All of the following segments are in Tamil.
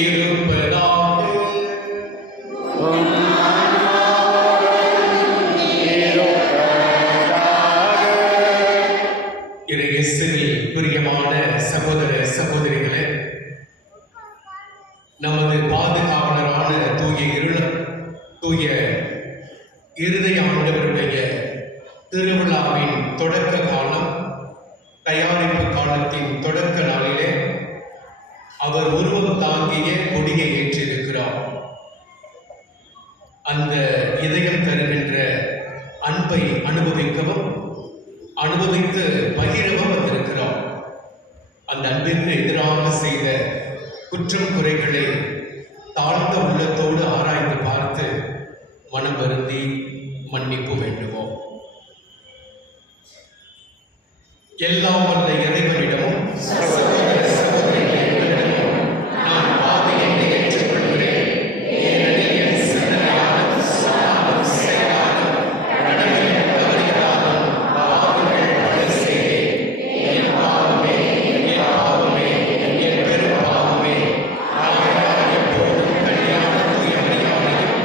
இருப்பதாக. இயேசுவில் பிரியமான சகோதர சகோதரிகளே, நமது பாதுகாவலரான தூய இருதய ஆண்டவருடைய திருவிழாவின் தொடக்க காலம், தயாரிப்பு காலத்தின் தொடக்க நாளிலே அவர் உருவம் தாங்கிய கொடியை ஏற்றிருக்கிறார். அந்த இதயம் தருகின்ற அன்பை அனுபவிக்கவும் அனுபவித்து பகிரவும் வந்திருக்கிறார். அந்த அன்பிற்கு எதிராக செய்த குற்றம் குறைகளை தாழ்ந்த உள்ளத்தோடு ஆராய்ந்து பார்த்து மனம் வருந்தி மன்னிப்பு வேண்டுவோம். எல்லாம் வல்ல இறைவனிடமும் சகோதர சகோதரிகளிடமும் நான் பாவியை ஏற்றுக்கொள்கிறேன். ஏனெனில் என் சிந்தனையாலும் சொல்லாலும் செயலாலும் கடமையில் தவறியதாலும் பாவங்கள் பல செய்தேன். என் பாவமே, என் பாவமே, என் பெரும் பாவமே. ஆகையால் எப்போதும் கல்யாண தூய மரியாதையும்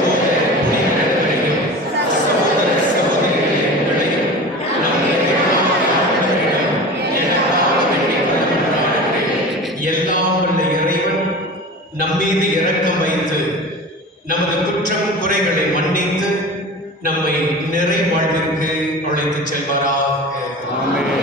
தூய புனிதர்களையும் சகோதர சகோதரிகளையும் உங்களையும் எல்லாம் வல்ல இறைவன் நம்மீது இரக்கம் வைத்து நமது குற்றம் குறைகளை மன்னித்து நம்மை நிறை வாழ்விற்கு அழைத்துச் செல்வாராக. ஆமென்.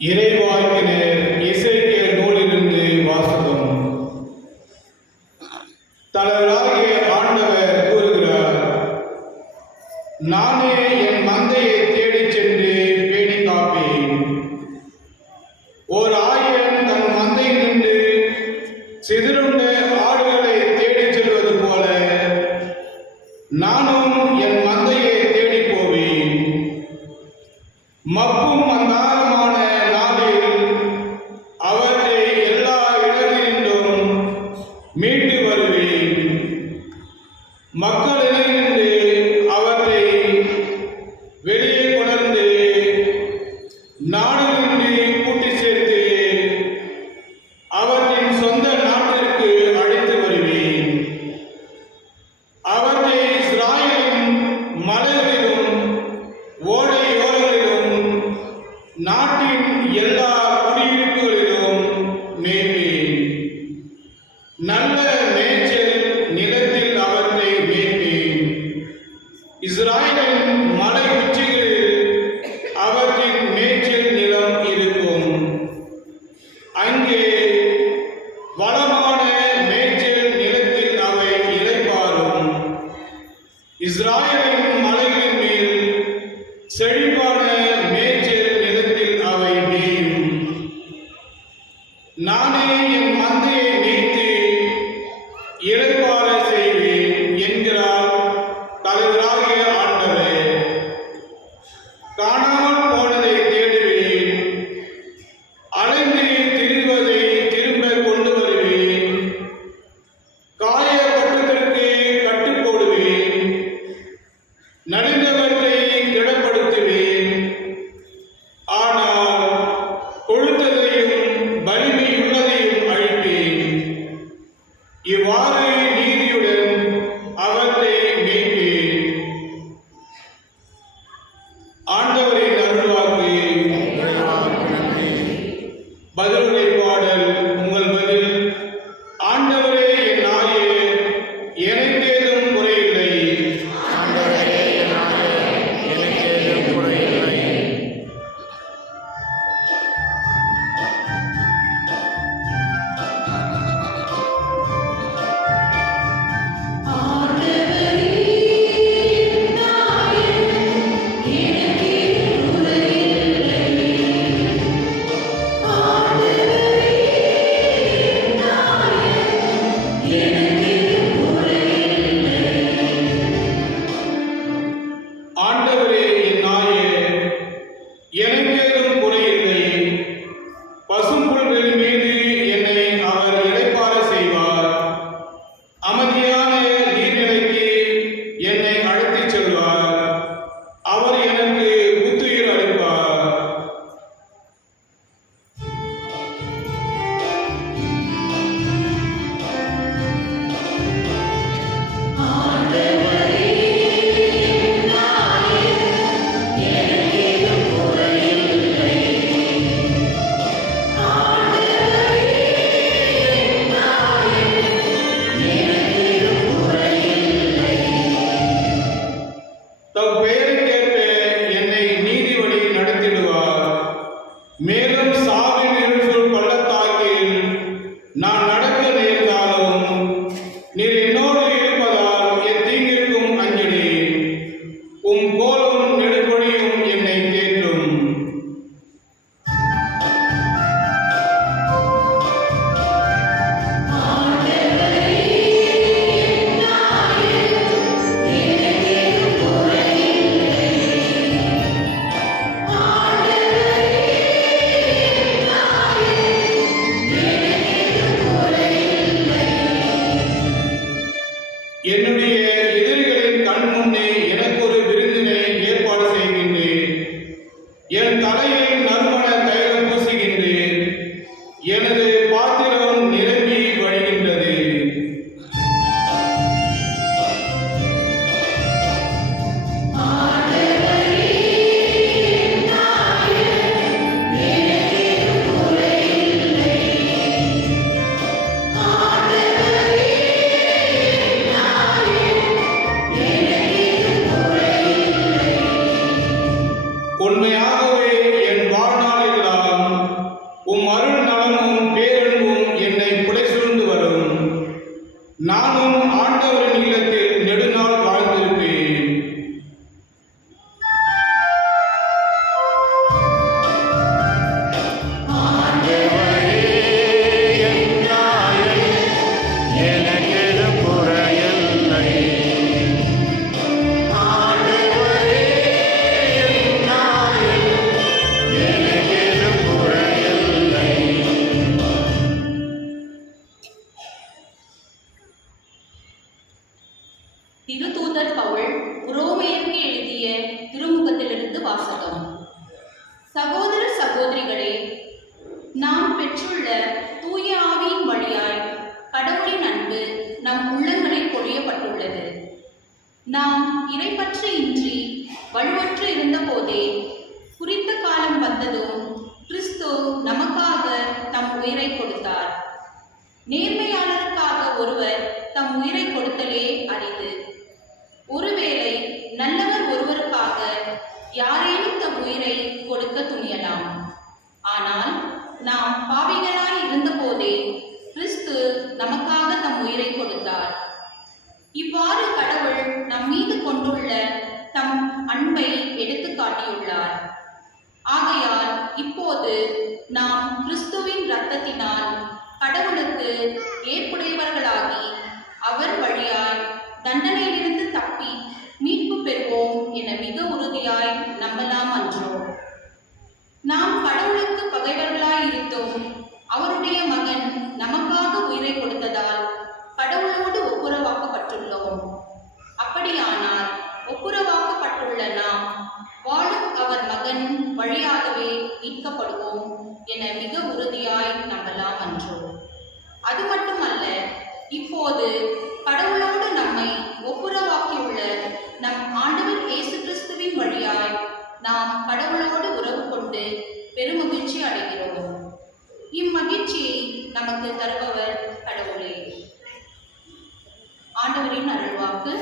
இறைவாக்கினர் எசேக்கியேல் நூலிலிருந்து வாசகம். தலைவராகிய ஆண்டவர் கூறுகிறார், நானே என் மந்தையை தேடிச் சென்று பேணி காப்பேன். ஓர் ஆயன் தன் மந்தையினின்று சிதறுண்ட ஆடுகளை தேடிச் செல்வது போல நானும் என் மந்தையை தேடிப் போவேன். மப்பும் மந்தாரமான நாளில் அவற்றை எல்லா இடங்களிலும் மீட்டு வருவேன். மக்களிடமிருந்து அவற்றை வெளியே கொணர்ந்து நாடுகளின்றி கூட்டி சேர்த்து அவற்றின் சொந்த நாட்டிற்கு அழைத்து வருவேன். அவற்றை இஸ்ராயேலின் மலைகளிலும் ஓடையோரங்களிலும் நாட்டின் எல்லா குடியிருப்புகளிலும் மேய்ப்பேன். நல்ல மேய்ச்சல் நிலத்தில் அவற்றை மேய்ப்பேன். இஸ்ராயேலின் மலை உச்சிகளில் அவற்றின் மேய்ச்சல் நிலம் இருக்கும். அங்கே வளமான மேய்ச்சல் நிலத்தில் அவை இளைப்பாறும். இஸ்ராயேலின் மலைகளின் மேல் செழிப்பான மேய்ச்சல் நிலத்தில் அவை மேயும். நானே என் மந்தையை மேய்த்து இளைப்பாற செய்வேன் என்கிறார் தலைவராகிய ஆண்டவர். காணாமல் போனதை தேடுவேன், அலைந்து திரிவதை திரும்ப கொண்டு வருவேன். காயப்பட்டதற்கு கட்டு போடுவேன், நலிந்தவற்றை திடப்படுத்துவேன். ஆனால் கொழுத்ததையும் வலிமையுள்ளதையும் அழிப்பேன். இவ்வாறு நீதியுடன் அவற்றை மேய்ப்பேன். ஆண்டவரின் அருள்வாக்கு. பதிலுரை பாடல். உங்கள் பதில்: ஆண்டவரே என் நாயே, எனக்கேதும் குறையில்லை. ஆண்டவரே என் நாயே, எனக்கேதும் குறையில்லை. பசும்புல்வெளி மீது என்னை அவர் இளைப்பாற செய்வார். அமைதியான நீர்நிலைக்கு என்னை அழைத்துச் செல்வார். அவர் எனக்கு புத்துயிர் அளிப்பார். தம் பெயருக்கேற்ப என்னை நீதி வழி நடத்திடுவார். மேலும் சாவின் இருள் பள்ளத்தாக்கில் நான் நடக்க நேர்ந்தாலும் நீர் என்னோடு இருப்பதால் என் தீங்கிற்கும் அஞ்சினேன். உம் கோலும் நெடுங்கொடியும் என்னை தேற்றும். என்னுடைய எதிரிகளின் கண் முன்னே எனக்கு ஒரு விருந்தினை ஏற்பாடு செய்கின்றேன். என் தலையில் நறுமண தைலம் பூசுகின்றேன். எனது பாத்திரம் நிரம்பி வழிகின்றது. உண்மையாகவே என் வாழ்நாளெல்லாம் சகோதர சகோதரிகளே, நாம் பெற்றுள்ள தூய ஆவியின் வழியாய் கடவுளின் அன்பு நம் உள்ளங்களில் பொழியப்பட்டுள்ளது. நாம் இறைப்பற்று இன்றி வலுவற்று இருந்தபோதே குறித்த காலம் வந்ததும் கிறிஸ்து நமக்காக தம் உயிரை கொடுத்தார். நேர்மையாளருக்காக ஒருவர் தம் உயிரை கொடுத்தலே அரிது. ஒருவேளை நல்லவர் ஒருவருக்காக யாரேனும் தம் உயிரை கொடுக்க துணியலாம். ஆனால் நாம் பாவிகளாய் இருந்தபோதே கிறிஸ்து நமக்காக தம் உயிரை கொடுத்தார். இவ்வாறு கடவுள் நம் மீது கொண்டுள்ள தம் அன்பை எடுத்து காட்டியுள்ளார். ஆகையால் இப்போது நாம் கிறிஸ்துவின் இரத்தத்தினால் கடவுளுக்கு ஏற்புடையவர்களாகி அவர் வழியாய் தண்டனையிலிருந்து தப்பி மீட்பு பெறுவோம் என மிக உறுதியாய் நம்பலாம் அன்றோ? நாம் கடவுளுக்கு பகைவர்களாய் இருந்தும் அவருடைய மகன் நமக்காக உயிரை கொடுத்ததால் கடவுளோடு ஒப்புரவாக்கப்பட்டுள்ளோம். அப்படியானால் ஒப்புரவாக்கப்பட்டுள்ள நாம் வாழும் அவர் மகன் வழியாகவே மீட்கப்படுவோம் என மிக உறுதியாய் நம்பலாம் அன்றோ? அது மட்டுமல்ல, இப்போது கடவுளோடு நம்மை ஒப்புரவாக்கியுள்ள நம் ஆண்டவர் இயேசு கிறிஸ்துவின் வழியாய் நாம் கடவுளோடு உறவு கொண்டு பெருமகிழ்ச்சி அடைகிறோம். இம்மகிழ்ச்சியை நமக்கு தருபவர் கடவுளே. ஆண்டவரின் அருள்வாக்கு.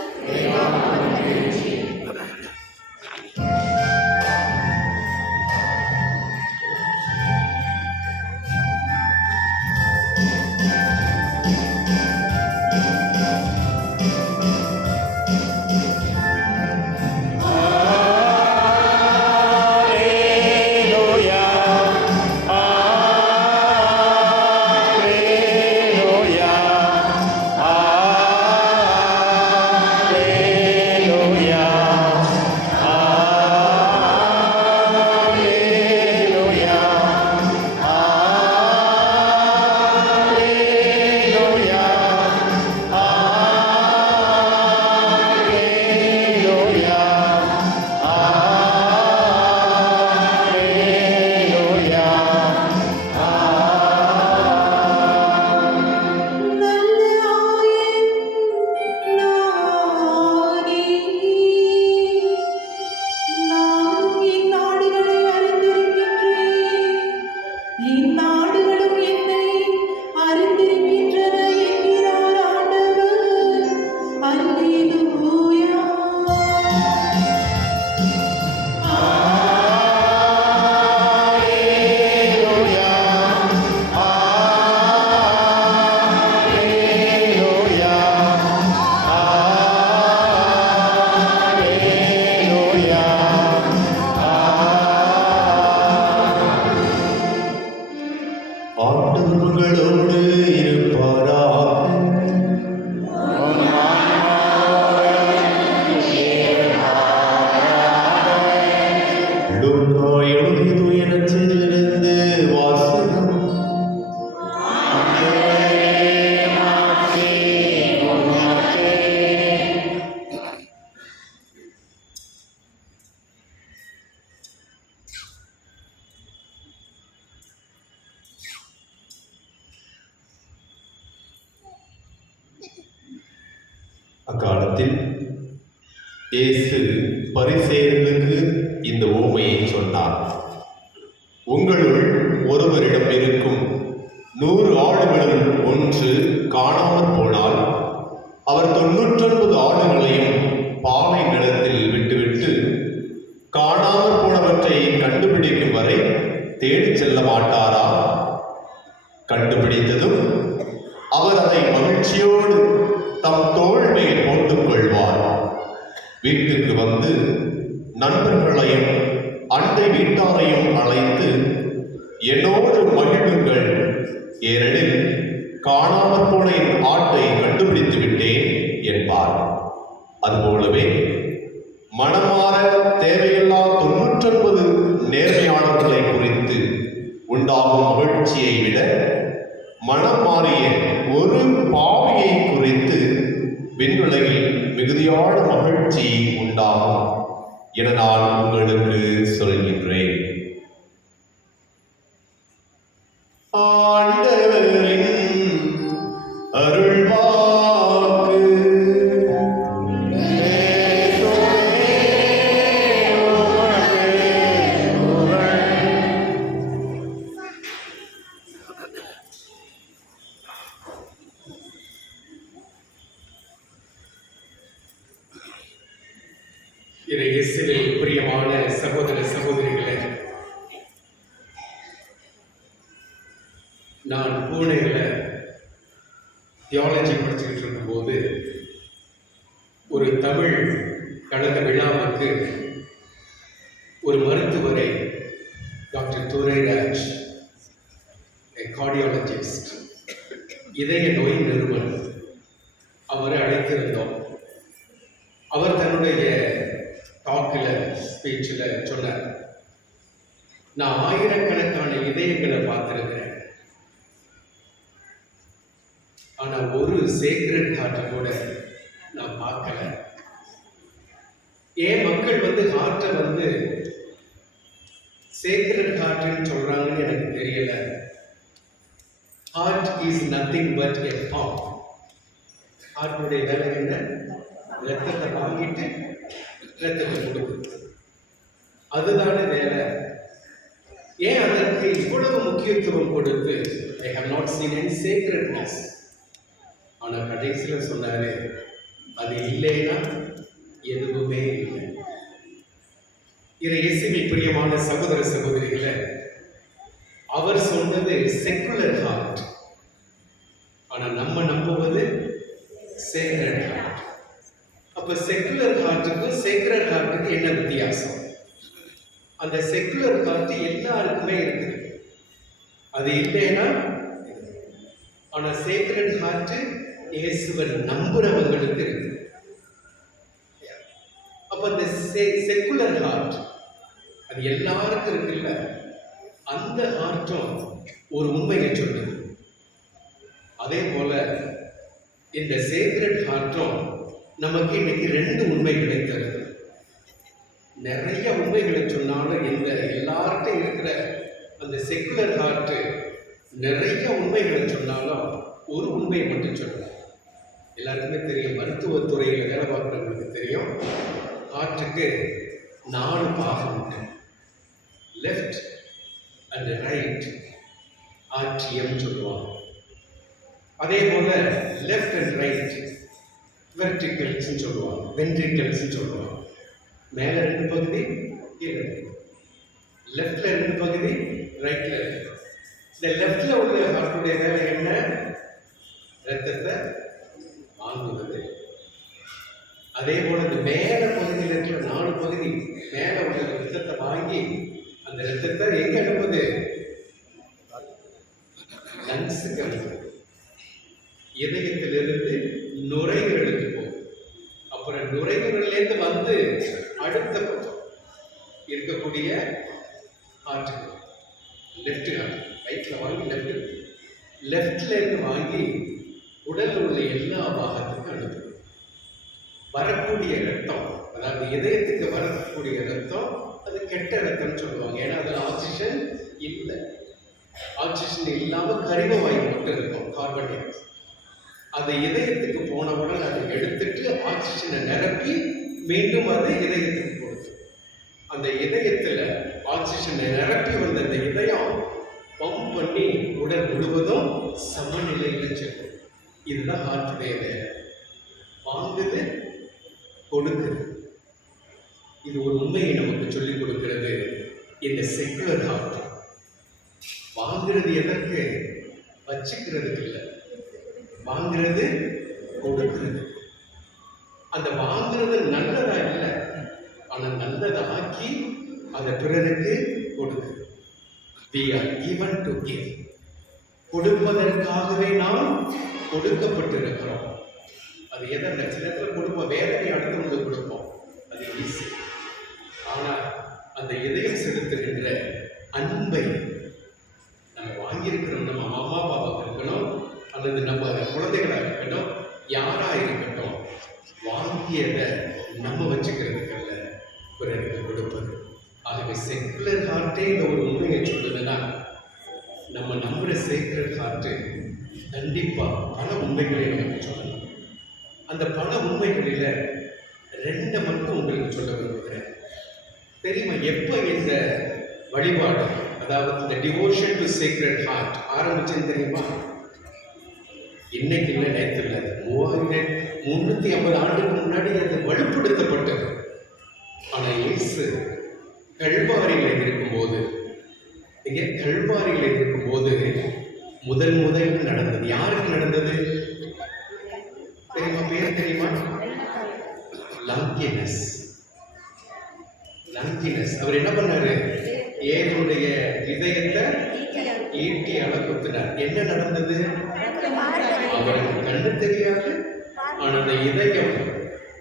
ஆண்டவர்களோடு இருப்பாராக. லூக்கா எழுதிய தூய நற்செய்தியிலிருந்து வாசகம். அக்காலத்தில் இயேசு பரிசேயர்களுக்கு இந்த உவமையை சொன்னார். உங்களுள் ஒருவரிடம் இருக்கும் 100 ஆடுகளுள் ஒன்று காணாமற் போனால் அவர் 99 ஆடுகளையும் பாலை நிலத்தில் விட்டுவிட்டு காணாமற் போனவற்றை கண்டுபிடிக்கும் வரை தேடிச் செல்ல மாட்டாரா? கண்டுபிடித்ததும் அவர் அதை மகிழ்ச்சியோடு தம் தோள் மேல் போட்டுக் கொள்வார். வீட்டுக்கு வந்து நண்பர்களையும் அண்டை வீட்டாரையும் அழைத்து, என்னோடு மகிழுங்கள், ஏனெனில் காணாமற் போன என் ஆட்டை கண்டுபிடித்து விட்டேன் என்பார். அதுபோலவே மனமாற தேவையில்லா 99 நேர்மையாளர்களை குறித்து உண்டாகும் மகிழ்ச்சியை விட மனம் மாறிய ஒரு பாவியை குறித்து விண்ணுலகில் மிகுதியான மகிழ்ச்சி உண்டாகும் என நான் உங்களுக்கு சொல்கின்றேன். இயேசுவில் பிரியமான சகோதர சகோதரிகளே, நான் பூனேல தியாலஜி படிச்சுக்கிட்டு இருக்கும்போது ஒரு தமிழ் கழக விழாவுக்கு ஒரு மருத்துவரை, டாக்டர் துரைராஜ், கார்டியாலஜிஸ்ட், இதய நோய் நிறுவனர், அவரை அழைத்திருந்தோம். அவர் தன்னுடைய டாக்கில், ஸ்பீச்சில் சொன்னார், நான் ஆயிரக்கணக்கான இதயங்களை பார்த்துருக்கிறேன், ஆனால் ஒரு சேக்ரெட் ஹார்ட்டை கூட நான் பார்க்கல. ஏன் மக்கள் ஹார்ட்டை சேக்ரெட் ஹார்ட்னு சொல்றாங்கன்னு எனக்கு தெரியல. Heart is nothing but a pump. ஹார்ட்டுடைய வேலை என்ன? ரத்தத்தை வாங்கிட்டு ரத்தத்தை கொடுக்குது, அதுதான வேலை. ஏன் அதற்கு இவ்வளவு முக்கியத்துவம் கொடுத்து I have not seen any sacredness. ஆனால் கடைசியில் சொன்னாரு, அது இல்லைன்னா எதுவுமே இல்லை. இயேசுவில் பிரியமான சகோதர சகோதரிகளை, அவர் சொன்னது செக்குலர் ஹார்ட், ஆனா நம்ம நம்புவது சேக்ரட் ஹார்ட். அப்ப செக்குலர் ஹார்ட்டுக்கும் சேக்ரட் ஹார்ட்டுக்கும் என்ன வித்தியாசம்? அந்த செக்குலர் ஹார்ட் எல்லாருக்குமே இருக்குது, அது இல்லைன்னா. ஆனா சேக்ரட் ஹார்ட் இயேசுவை நம்புறவங்களுக்கு இருக்கு. அப்ப அந்த செக்குலர் ஹார்ட் அது எல்லாருக்கும் இருக்குல்ல, அந்த ஹார்ட்டும் ஒரு உண்மையை சொல்லுது. அதே போல இந்த சேக்ரெட் ஹார்ட்டும் நமக்கு இன்னைக்கு 2 உண்மைகளை தருது. நிறைய உண்மைகளை சொன்னாலும் இந்த எல்லார்ட்டும் இருக்கிற அந்த செக்குலர் ஹார்ட் நிறைய உண்மைகளை சொன்னாலும் ஒரு உண்மையை மட்டும் சொல்லலாம். எல்லாருக்குமே தெரியும், மருத்துவத்துறையில் வேலை பார்க்குறவங்களுக்கு தெரியும், ஹார்ட்டுக்கு 4 பாகம் உண்டு. லெஃப்ட் அண்ட் ரைட் ஆர்டிஎம் சொல்லுவாங்க. அதே போல லெஃப்ட் அண்ட் ரைட் வெர்டிகல்ஸ் சொல்லுவாங்க, வென்ட்ரிகல்ஸ் சொல்லுவாங்க. மேலே 2 பகுதி, கீழே. லெஃப்ட்ல 2 பகுதி, ரைட்ல 2. இந்த லெஃப்ட்ல உள்ள ஹார்ட்டுடைய வேலை என்ன? ரத்தத்தை வாங்குவது. அதே போல இந்த மேல பகுதியில் இருக்கிற 4 பகுதி, மேல உள்ள ரத்தத்தை வாங்கி அந்த ரத்தத்தை எங்க அனுப்புது? லங்ஸுக்கு அனுப்புது. இதயத்திலிருந்து நுரையீரலுக்கு போகுது. அப்புறம் நுரையீரலேருந்து அடுத்த பக்கம் இருக்கக்கூடிய ஹார்ட்டுக்கு, லெஃப்ட் ஹார்ட், ரைட்ல வாங்கி லெஃப்ட்ல இருந்து வாங்கி உடல் உள்ள எல்லா பாகத்துக்கும் அனுப்புது. வரக்கூடிய ரத்தம், அதாவது இதயத்துக்கு வரக்கூடிய ரத்தம், அது கெட்ட ரத்தம்னு சொல்லுவாங்க. ஏன்னா அதில் ஆக்சிஜன் இல்லை. ஆக்சிஜன் இல்லாமல் கரிம வாயு மட்டும் இருக்கும், கார்பன் டை ஆக்சைடு. அது இதயத்துக்கு போனவுடன் அதை எடுத்துட்டு ஆக்சிஜனை நிரப்பி மீண்டும் அது இதயத்துக்கு கொடுக்கும். அந்த இதயத்தில் ஆக்சிஜனை நிரப்பி வந்த அந்த இதயம் பம்ப் பண்ணி உடல் முழுவதும் சமநிலையில் செல்லும். இதுதான் ஹார்ட்டுடைய வேலை. வாங்குது, கொடுக்குது. இது ஒரு உண்மையை நமக்கு சொல்லிக் கொடுக்கிறது. இந்த செக்குலர் ஹார்ட் வாங்குறது எதற்கு? வச்சுக்கிறதுக்கு இல்லை, வாங்குறது கொடுக்கிறது. அந்த வாங்குறது நல்லதா இல்லை, ஆனால் நல்லதை ஆக்கி அதை பிறருக்கு கொடுக்குது. We are given to give. கொடுப்பதற்காகவே நாம் கொடுக்கப்பட்டிருக்கிறோம். அது எதற்கு? சில நேரத்தில் கொடுப்போம், வேதனை அடுத்தவங்களுக்கு கொடுப்போம், அது ஈஸி. ஆனால் அந்த இதயம் செலுத்துகின்ற அன்பை நம்ம வாங்கியிருக்கிறோம். நம்ம அம்மா அப்பாவாக இருக்கணும், அல்லது நம்ம குழந்தைகளாக இருக்கட்டும், யாராக இருக்கட்டும், வாங்கியதை நம்ம வச்சுக்கிறதுக்கல்ல, பிறருக்கு கொடுப்பது. ஆகவே செக்குலர் ஹார்ட்டே இந்த ஒரு உண்மையை சொல்லுதுன்னா, நம்ம நம்புகிற சேக்ரெட் ஹார்ட்டு கண்டிப்பாக பல உண்மைகளை நமக்கு சொல்லணும். அந்த பல உண்மைகளில் 2 மட்டும் உங்களுக்கு சொல்ல விரும்புகிறேன். தெரியுமா எப்போ இந்த வழிபாடு, அதாவது இந்த டிவோஷன் டு சேக்ரெட் ஹார்ட் ஆரம்பிச்சுன்னு தெரியுமா? இன்னைக்கு இல்லை, நேற்று இல்லை, 3350 ஆண்டுக்கு முன்னாடி அது வலுப்படுத்தப்பட்டது. ஆனா இயேசு கல்வாரியில இருக்கும்போது, கல்வாரியில இருக்கும்போது முதல் நடந்தது. யாருக்கு நடந்தது தெரியுமா? பேர் தெரியுமா? லங்கினஸ். அவர் என்ன பண்ணாரு? ஏதுடைய இதயத்தை ஈட்டியால குத்தினார். என்ன நடந்தது? அவருக்கு கண்ணு தெரியாது. ஆனா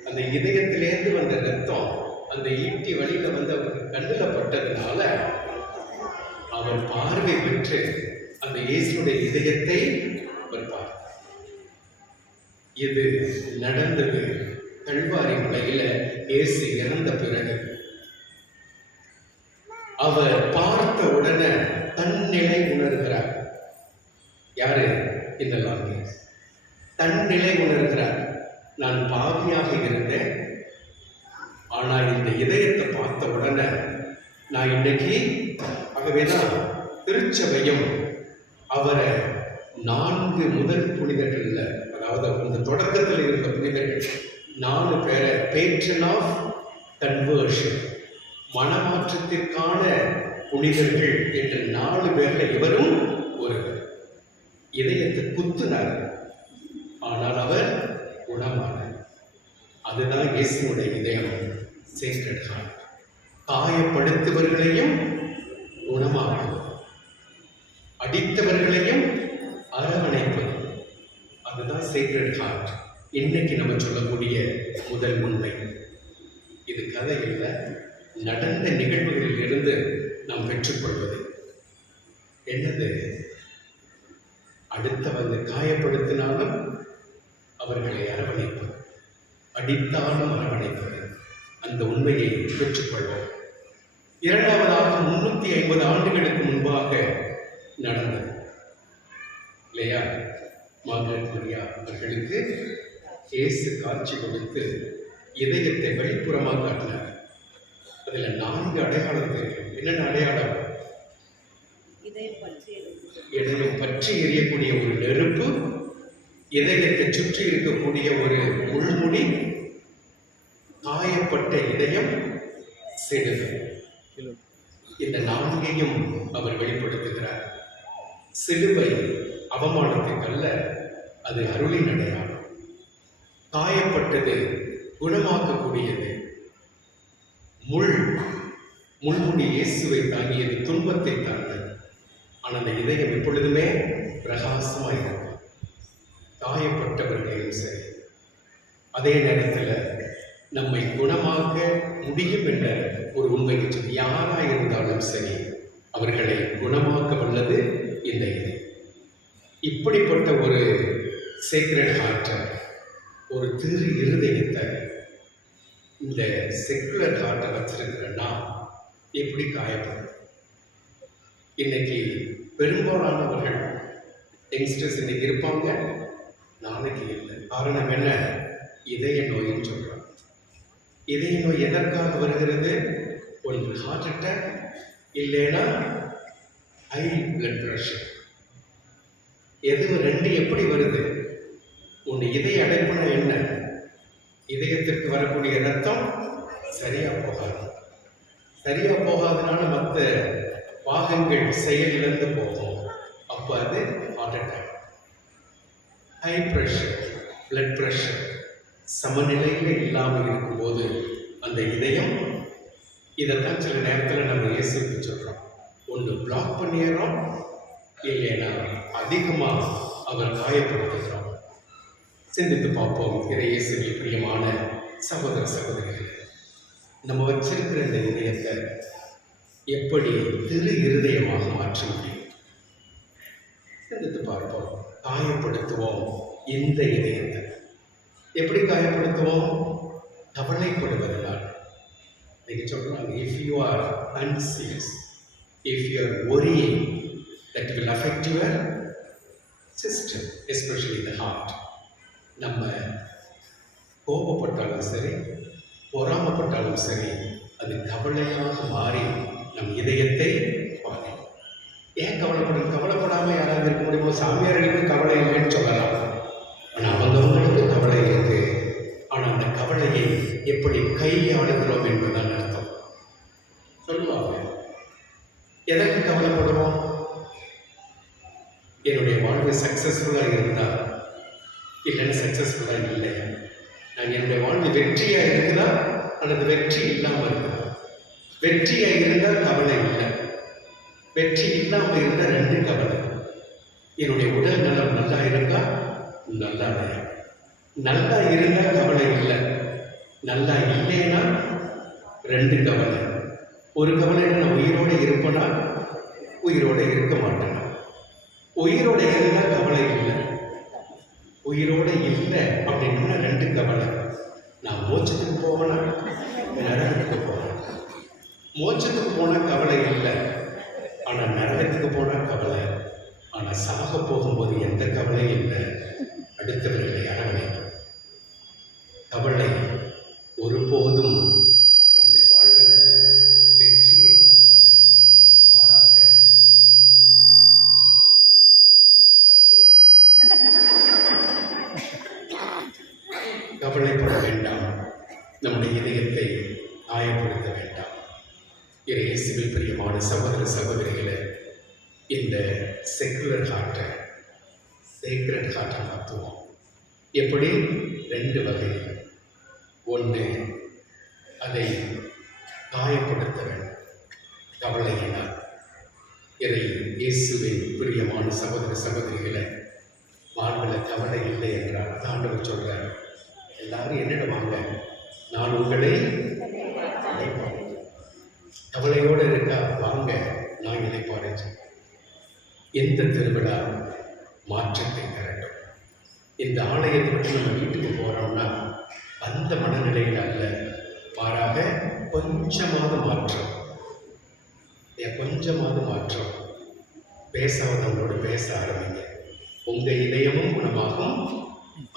அந்த இதயத்திலேருந்து வந்த ரத்தம் அந்த ஈட்டி வழியில வந்து அவருக்கு கண்ணுல பட்டதுனால அவர் பார்வை பெற்று அந்த இயேசுடைய இதயத்தை அவர் பார்த்தார். இது நடந்தது கல்வாரி மலையில இயேசு இறந்த பிறகு. அவர் பார்த்த உடனே தன்னிலை உணர்கிறார். யாரு? இந்த லாங்கேஸ் தன்னிலை உணர்கிறார். நான் பாவியாக இருந்தேன், ஆனால் இந்த இதயத்தை பார்த்த உடனே நான் இன்னைக்கு, ஆகவேதான் திருச்சபையும் அவரை 4 முதல் புனிதர்கள்ல, அதாவது அந்த தொடக்கத்தில் இருந்த புனிதர்கள் 4 பேரை பேட்ரன் ஆஃப் கன்வர்ஷன், மனமாற்றத்திற்கான புனிதர்கள் என்று 4 பேர்ல இவரும் ஒருவர். இதயத்தை குத்துனார், ஆனால் அவர் குணமானார். அதுதான் இயேசுடைய இதயம், சேக்ரெட் ஹார்ட். காயப்படுத்துவர்களையும் குணமாக்குவது, அடித்தவர்களையும் அரவணைப்பது, அதுதான் சேக்ரெட் ஹார்ட். இன்னைக்கு நம்ம சொல்லக்கூடிய முதல் உண்மை. இது கதை இல்லை, நடந்த நிகழ்வுகளில் இருந்து நாம் பெற்றுக்கொள்வது. என்னது? அடுத்தவங்க காயப்படுத்தினாலும் அவர்களை அரவணைப்பது, அடித்தாலும் அரவணைப்பது, அந்த உண்மையை பெற்றுக்கொள்வோம். இரண்டாவதாக 350 ஆண்டுகளுக்கு முன்பாக நடந்தது இல்லையா? மார்கரெட் மரியா அவர்களுக்கு இயேசு காட்சி கொடுத்து இதயத்தை வெளிப்புறமாக காட்டினார். அதுல 4 அடையாளம் தெரியும். என்னென்ன அடையாளம்? இதயம் பற்றி எரியக்கூடிய ஒரு நெருப்பு, இதயத்தை சுற்றி இருக்கக்கூடிய ஒரு முள்முடி, காயப்பட்ட இதயம், சிலுவை. இந்த 4ஐயும் அவர் வெளிப்படுத்துகிறார். சிலுவை அவமானத்துக்கு அல்ல, அது அருளின் அடையாளம். காயப்பட்டது குணமாக்கக்கூடியது. முள்முடி இயேசுவை தாங்கியது, துன்பத்தை தாழ்ந்தது. ஆனால் அந்த இதயம் எப்பொழுதுமே பிரகாசமாக இருக்கும். காயப்பட்டவர்களையும் சரி, அதே நேரத்தில் நம்மை குணமாக்க முடியும் என்ற ஒரு உண்மை. யாராக இருந்தாலும் சரி, அவர்களை குணமாக்க வல்லது இந்த இதயம். இப்படிப்பட்ட ஒரு சேக்ரெட் ஹார்ட்டை, ஒரு திரு இருதயத்தை இந்த செக்குலர் ஹார்ட்டை வச்சிருக்கிற நாம் எப்படி காயப்படும்? இன்னைக்கு பெரும்பாலானவர்கள் யங்ஸ்டர்ஸ் இன்னைக்கு இருப்பாங்க, நாளைக்கு இல்லை. காரணம் என்ன? இதய நோயின்னு சொல்றாங்க. இதய நோய் எதற்காக வருகிறது? ஒன்று ஹார்ட் அட்டாக், இல்லைன்னா ஹை பிளட் ப்ரெஷர். எது 2 எப்படி வருது? ஒன்று இதய அடைப்புனா என்ன? இதயத்திற்கு வரக்கூடிய ரத்தம் சரியா போகாதனால மற்ற பாகங்கள் செயலிழந்து போகும். அப்போ அது heart attack. High pressure, blood pressure சமநிலையில் இல்லாமல் இருக்கும்போது அந்த இதயம், இதைத்தான் சில நேரத்தில் நம்ம இயேசுக்கு சொல்கிறோம். ஒன்று பிளாக் பண்ணிடுறோம், இல்லைன்னா அதிகமாக அவர் காயப்படுத்துகிறோம். சிந்தித்து பார்ப்போம். இயேசுவில் பிரியமான சகோதர சகோதரிகள், நம்ம வச்சிருக்கிற இந்த இதயத்தை எப்படி திரு இருதயமாக மாற்ற முடியும்? சிந்தித்து பார்ப்போம். காயப்படுத்துவோம் இந்த இதயத்தை. எப்படி காயப்படுத்துவோம்? கவலைப்படுவதனால். நீங்க சொல்றாங்க, if you are anxious, if you are worrying, that will affect your system, especially the heart. நம்ம கோபப்பட்டாலும் சரி, பொறாமப்பட்டாலும் சரி, அது கவலையாக மாறி நம் இதயத்தை பாதிக்கும். ஏன் கவலைப்படும்? கவலைப்படாமல் யாராவது இருக்க முடியுமோ? சாமியார்களுக்கு கவலை இல்லைன்னு சொல்லலாம், ஆனால் அவங்கவுங்களுக்கு கவலை இருக்கு. ஆனால் அந்த கவலையை எப்படி கையாளுகிறோம் என்பதுதான் எதற்கு கவலைப்படுவோம்? என்னுடைய வாழ்வு சக்சஸ்ஃபுல்லாக இருந்தால், இல்லைன்னா சக்சஸ்ஃபுல்லாக இல்லை. நான் என்னுடைய வாழ்வு வெற்றியாக இருக்குதா அல்லது வெற்றி இல்லாமல் இருக்குதா? வெற்றியாக இருந்தால் கவலை இல்லை, வெற்றி இல்லாமல் இருந்தால் ரெண்டு கவலை. என்னுடைய உடல் நலம் நல்லா இருக்கா, நல்லா இல்லையா? நல்லா இருந்தால் கவலை இல்லை, நல்லா இல்லைன்னா ரெண்டு கவலை. ஒரு கவலை நான் உயிரோடு இருப்பேனா, உயிரோடு இருக்க மாட்டேன். உயிரோடு இருந்தால் கவலை இல்லை, உயிரோடு இல்லை அப்படின்னா ரெண்டு கவலை. நான் மோட்சத்துக்கு போவேனா, நரகத்துக்கு போவேன். மோட்சத்துக்கு போனால் கவலை இல்லை, ஆனால் நரகத்துக்கு போனால் கவலை. ஆனால் சாக போகும்போது எந்த கவலையும் இல்லை, அடுத்தவர்களை அரவணைப்பு. கவலை ஒருபோதும் நம்முடைய வாழ்வில் வெற்றியை தராது, மாறாக கவலைப்பட வேண்டாம், நம்முடைய இதயத்தை காயப்படுத்த வேண்டாம். இயேசுவில் பிரியமான சகோதர சகோதரிகளை, இந்த செக்குலர் ஹார்ட்டை சேக்ரட் ஹார்ட்டை மாற்றுவோம். எப்படி? ரெண்டு வகையில். ஒன்று, அதை காயப்படுத்த வேண்டும், கவலையினால். இயேசுவின் பிரியமான சகோதர சகோதரிகளை, வாழ்வில் கவலை இல்லை என்றால் ஆண்டவர் சொல்கிறார், எல்லாரும் என்னிடம் வாங்க, நான் உங்களை இணைப்பார். கவலையோடு இருக்கா, வாங்க, நான் இணைப்பார். எந்த திருவிழா மாற்றத்தை தரட்டும். இந்த ஆலயத்தை விட்டு நம்ம வீட்டுக்கு போகிறோம்னா அந்த மனநிலையில் அல்ல, மாறாக கொஞ்சமாவது மாற்றம், கொஞ்சமாவது மாற்றம். பேசாதவங்களோடு பேச ஆரம்பிங்க. உங்கள் இதயமும் குணமாகும்,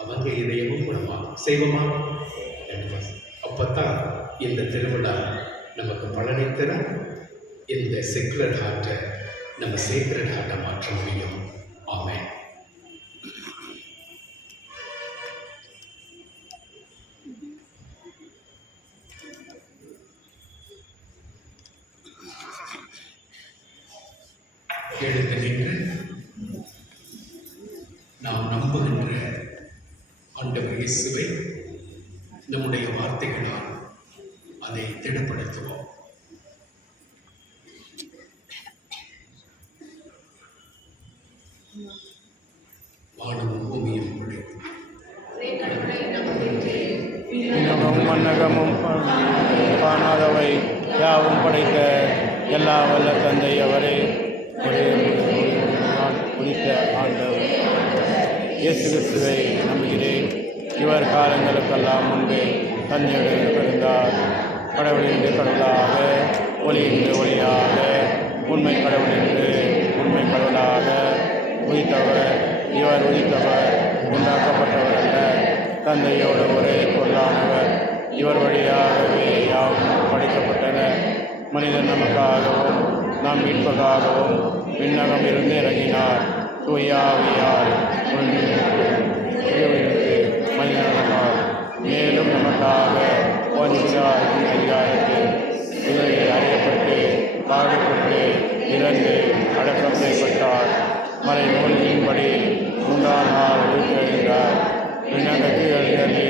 அவங்க இதயமும் குணமாகும். செய்வோமா? அப்போத்தான் இந்த திருவிழா நமக்கு பலனை தரும். இந்த செக்குலர் ஹார்ட்டை நம்ம சேக்ரட் ஹார்ட்டை மாற்ற முடியும். ஆமென். எழுந்து நின்று நாம் நம்புகின்ற ஆண்டவர் இயேசுவை நம்முடைய வார்த்தைகளால் அதை திடப்படுத்துவோம். வானமும் பூமியும் படைத்து மன்னகமும் காணாதவை யாவும் படைத்த எல்லா வல்ல தந்தை அவரே, ஒரே குறித்த ஆண்டவர் இயேசு கிறிஸ்துவை நம்புகிறேன். இவர் காலங்களுக்கெல்லாம் முன்பே தந்தையுடன் பிறந்தார். கடவுளின்று கடவுளாக, ஒளியின்று ஒளியாக, உண்மை கடவுளின்று உண்மை கடவுளாக உதித்தவர். இவர் உதித்தவர், உண்டாக்கப்பட்டவர் அல்ல, தந்தையோடு ஒரே பொருளானவர். இவர் வழியாகவே யாவும் படைக்கப்பட்டன. மனிதன் நமக்காகவும் நாம் மீட்பதாகவும் விண்ணகம் இருந்து இறங்கினார். தூயாவியார் மனிதனார். மேலும் நமக்காக அதிகாரத்தில் இவரில் அறியப்பட்டு பாடுபட்டு இறந்து அடக்கம் செய்யப்பட்டார். மறை நூலின்படி 3ஆம் நாள் உயிர்த்தெழுந்தார். விண்ணகத்தில் எழுதி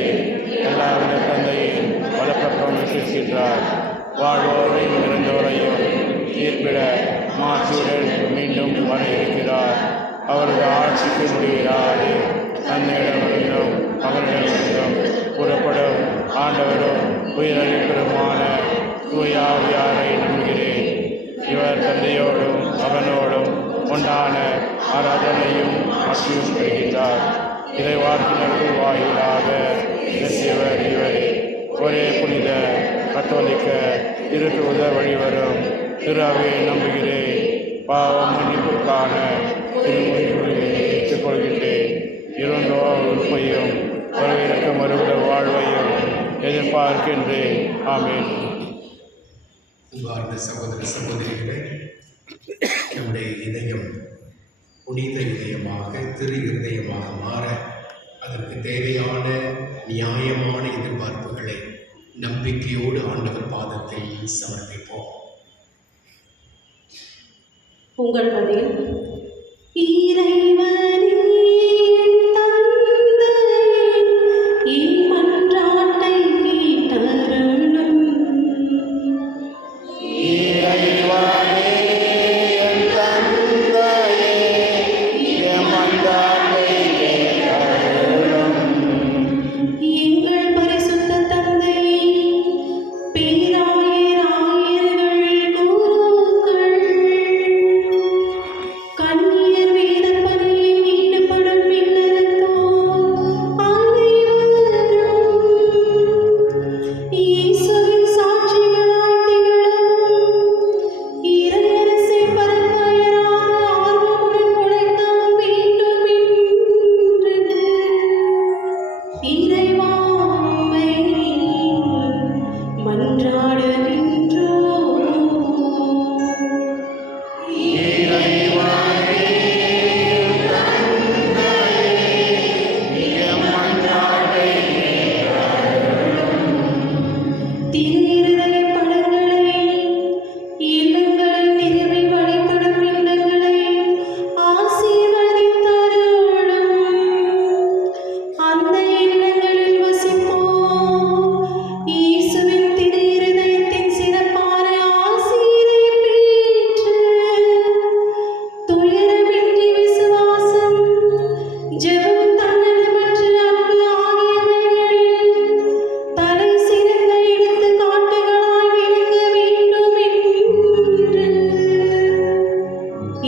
எல்லாவித தந்தையின் வலப்பக்கம் விசிக்கின்றார். வாழ்வோரையும் இறந்தோரையும் தீர்ப்பிட மாற்றியுடன் மீண்டும் வர இருக்கிறார். அவரது ஆட்சிக்கு முடிகிறாது. தந்தையிடமிருந்தும் மகனிடமிருந்தும் புறப்படும் ஆண்டவரும் உயிரளிப்பெருமான தூயாவியாரை நம்புகிறேன். இவர் தந்தையோடும் மகனோடும் ஒன்றான ஆராதனையும் ஆட்சியும் பெறுகின்றார். இறைவாக்கினர்கள் வாயிலாக இயேசுவர் இவரே. ஒரே புனித கத்தோலிக்க திருத்துவத வழிவரும் திருவையை நம்புகிறேன். பாவம் மன்னிப்புக்கான திருமொழிகளை ஏற்றுக்கொள்கின்றேன். இருந்தோர் உண்மையும் வரவிருக்க மறுவிட வாழ்வையும் எதிர்பார்க்கின்றேன். ஆமீன். அன்பார்ந்த சகோதர சகோதரிகளே, நம்முடைய இதயம் புனித இதயமாக, திரு இருதயமாக மாற அதற்கு தேவையான நியாயமான எதிர்பார்ப்புகளை நம்பிக்கையோடு ஆண்டவர் பாதத்தில் சமர்ப்பிப்போம். உங்கள் பதில் இறைவனே தந்தையே, என் மன்றாட்டை கேட்டருளும். இறைவனே என் தந்தையே, என் மன்றாட்டை கேட்டருளும். எங்கள் பரிசுத்த தந்தையே, பேராயர், ஆயர்கள், குருக்கள், கன்னியர், வேதப் பணியில் ஈடுபடும் இல்லறத்தோர் அனைவரும் இயேசுவின் சாட்சிகளாய் திகழவும், இறையரசை பரப்பயராத ஆர்வமுடன் உழைக்கவும் வேண்டும் என்று இறைவா உம்மை மன்றாடுகின்றோம். இறைவனே என் தந்தையே, என் மன்றாட்டை கேட்டருளும். திருஇருதய படங்களை, இல்லங்களில் நிறுவி வழிபடும் இல்லங்களை ஆசீர்வதித்தருளும். அந்த இல்லங்களில் வசிப்போம் இயேசுவின் திருஇருதயத்தின் சிறப்பான ஆசீரை பெற்று துயரமின்றி விசுவாசம், ஜெபம், தன்னலமற்ற அன்பு ஆகியவைகளில் தலை சிறந்த எடுத்துக்காட்டுகளாய் விளங்க வேண்டும் என்று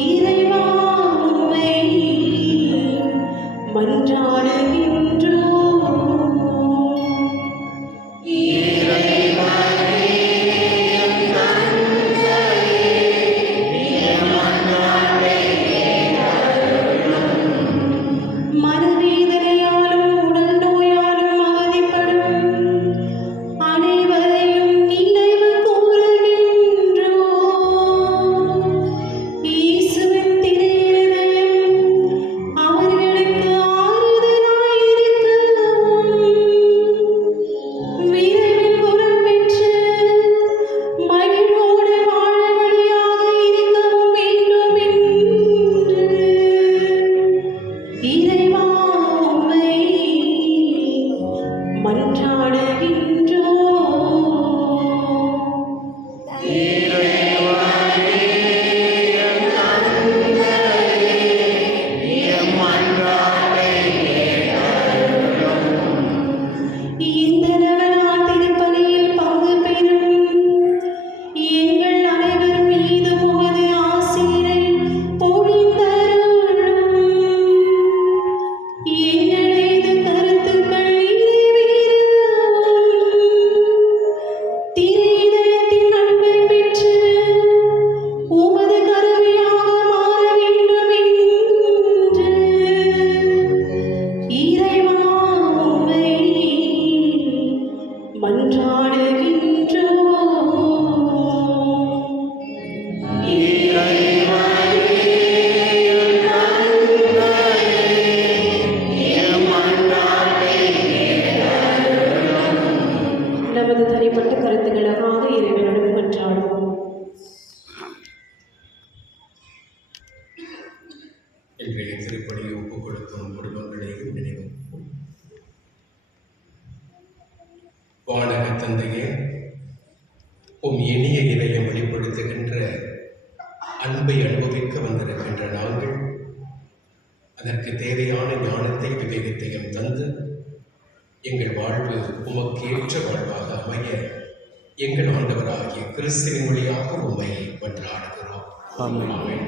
இறைவா உம்மை மன்றாடுகின்றோம். இறைவனே என் தந்தையே, என் மன்றாட்டை கேட்டருளும். மனவேதனையாலும் உடல் நோயாலும் அவதிப்படும் அனைவரையும் நினைவு கூறுகின்றோம். இயேசுவின் திருஇருதயம் அவர்களுக்கு ஆறுதலாய் இருக்கவும், விரைவில் குணம் பெற்று மகிழ்வோடு வாழ வழியாக இருக்கவும் வேண்டும் என்று இறைவா உம்மை மன்றாடுகின்றோம். இறைவனே என் தந்தையே, என் மன்றாட்டை கேட்டருளும். இந்த நவநாள் திருப்பலியில் பங்கு பெறும் எங்கள் அனைவர் மீதும் உமது ஆசீரை பொழிந்தருளும். எங்களது கருத்துக்கள் நிறைவேறவும், திருஇதயத்தின் அன்பை பெற்று உமது கருவியாக மாற வேண்டும் என்று இறைவா உம்மை மன்றாடுகின்றோம். இறைவனே என் தந்தையே, என் மன்றாட்டை கேட்டருளும். நமது தனிப்பட்ட கருத்துக்களுக்காக இறைவனிடம் மன்றாடுவோம். இன்றைய திருப்பலியை ஒப்புக் கொடுக்கும் குடும்பங்களையும் நினைவு. வானக தந்தையே, உம் இனிய இதயம் வெளிப்படுத்துகின்ற அன்பை அனுபவிக்க வந்திருக்கின்ற நாங்கள் அதற்கு தேவையான ஞானத்தை, விவேகத்தையும் தந்து எங்கள் வாழ்வு உமக்கு ஏற்ற வாழ்வாக அமைய எங்கள் ஆண்டவராகிய கிறிஸ்துவின் வழியாக உம்மை மன்றாடுகிறோம். ஆமென். ஆமென்.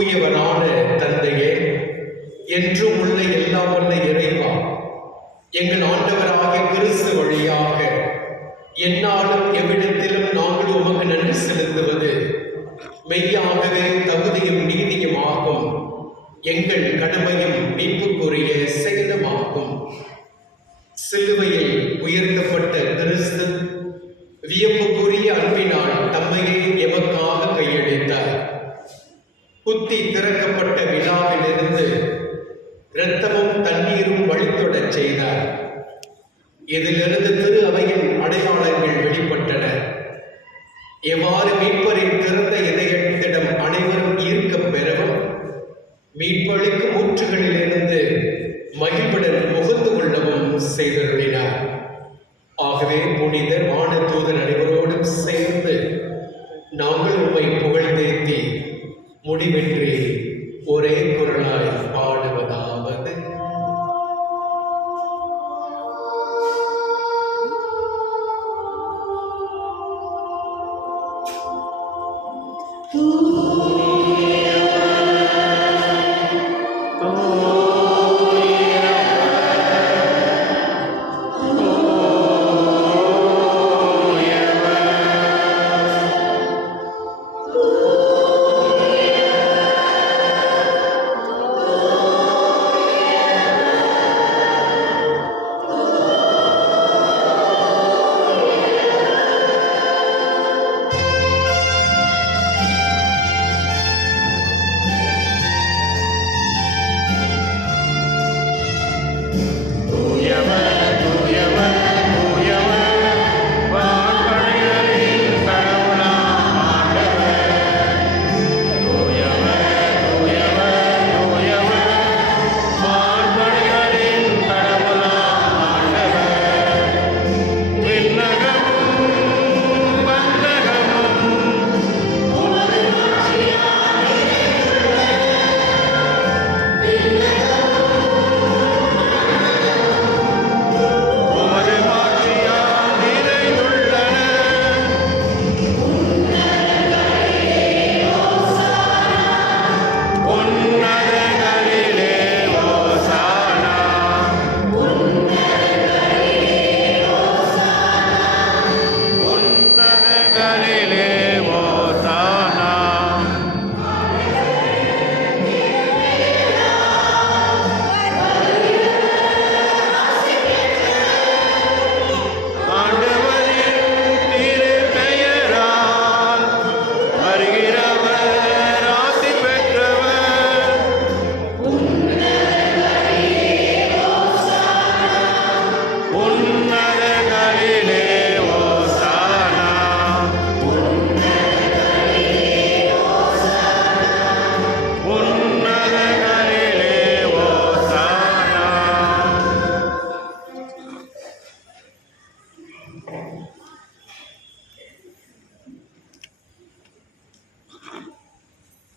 தூயவரான தந்தையே, என்றும் உள்ள எல்லாம் வல்ல இறைவா, எங்கள் ஆண்டவராகிய கிறிஸ்து வழியாக எந்நாளும் எவ்விடத்திலும் நாங்கள் உமக்கு நன்றி செலுத்துவது மெய்யாகவே தகுதியும் நீதியும் ஆகும். எங்கள் கடமையும் மீட்புக்குரிய செயலுமாகும். சிலுவையில் உயர்த்தப்பட்ட கிறிஸ்து வியப்புக்குரிய அன்பினால் தம்மையே எமக்காக கையளித்தார். குத்தி திறக்கப்பட்ட விழாவிலிருந்து இரத்தமும் தண்ணீரும் வழித்தொடச் செய்தார். இதிலிருந்து திரு அவையின் அடையாளங்கள் வெளிப்பட்டன. எவ்வாறு மீட்பரின் திறந்த இதயத்திடம் அனைவரும் ஈர்க்கப் பெறவும் மீட்பளிக்கும் ஊற்றுகளிலிருந்து மகிழ்வுடன் முகந்து கொள்ளவும் செய்தருளினார். ஆகவே புனித வானதூதர் அனைவரோடும் சேர்ந்து நாங்கள் உம்மை புகழ்ந்தேத்தி முடிவின்றி ஒரே குரலாய் பாடுவதாவது: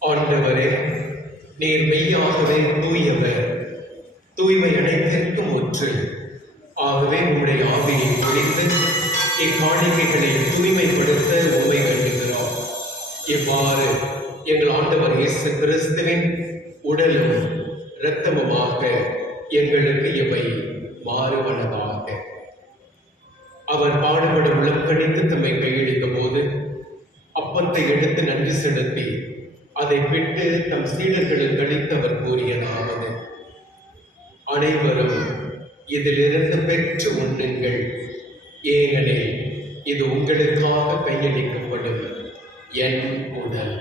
ஆண்டவரே, நீர் மெய்யாகவே தூயவர், தூய்மை அனைத்திற்கும் ஊற்று. ஆகவே உம்முடைய ஆவியை பொழிந்து இக்காணிக்கைகளை தூய்மைப்படுத்த உம்மை வேண்டுகிறோம். இவ்வாறு எங்கள் ஆண்டவர் இயேசு கிறிஸ்துவின் உடலும் இரத்தமுமாக எங்களுக்கு இவை மாறுவனதாக. அவர் பாடுபட உளம் கணித்து தம்மை கையளித்த போது அப்பத்தை எடுத்து நன்றி செலுத்தி அதை விட்டு தம் சீடர்களுக்கு அளித்து அவர் கூறியதாவது: அனைவரும் இதிலிருந்து பெற்று உண்ணுங்கள், ஏனெனில் இது உங்களுக்காக கையளிக்கப்படும் என் உடல்.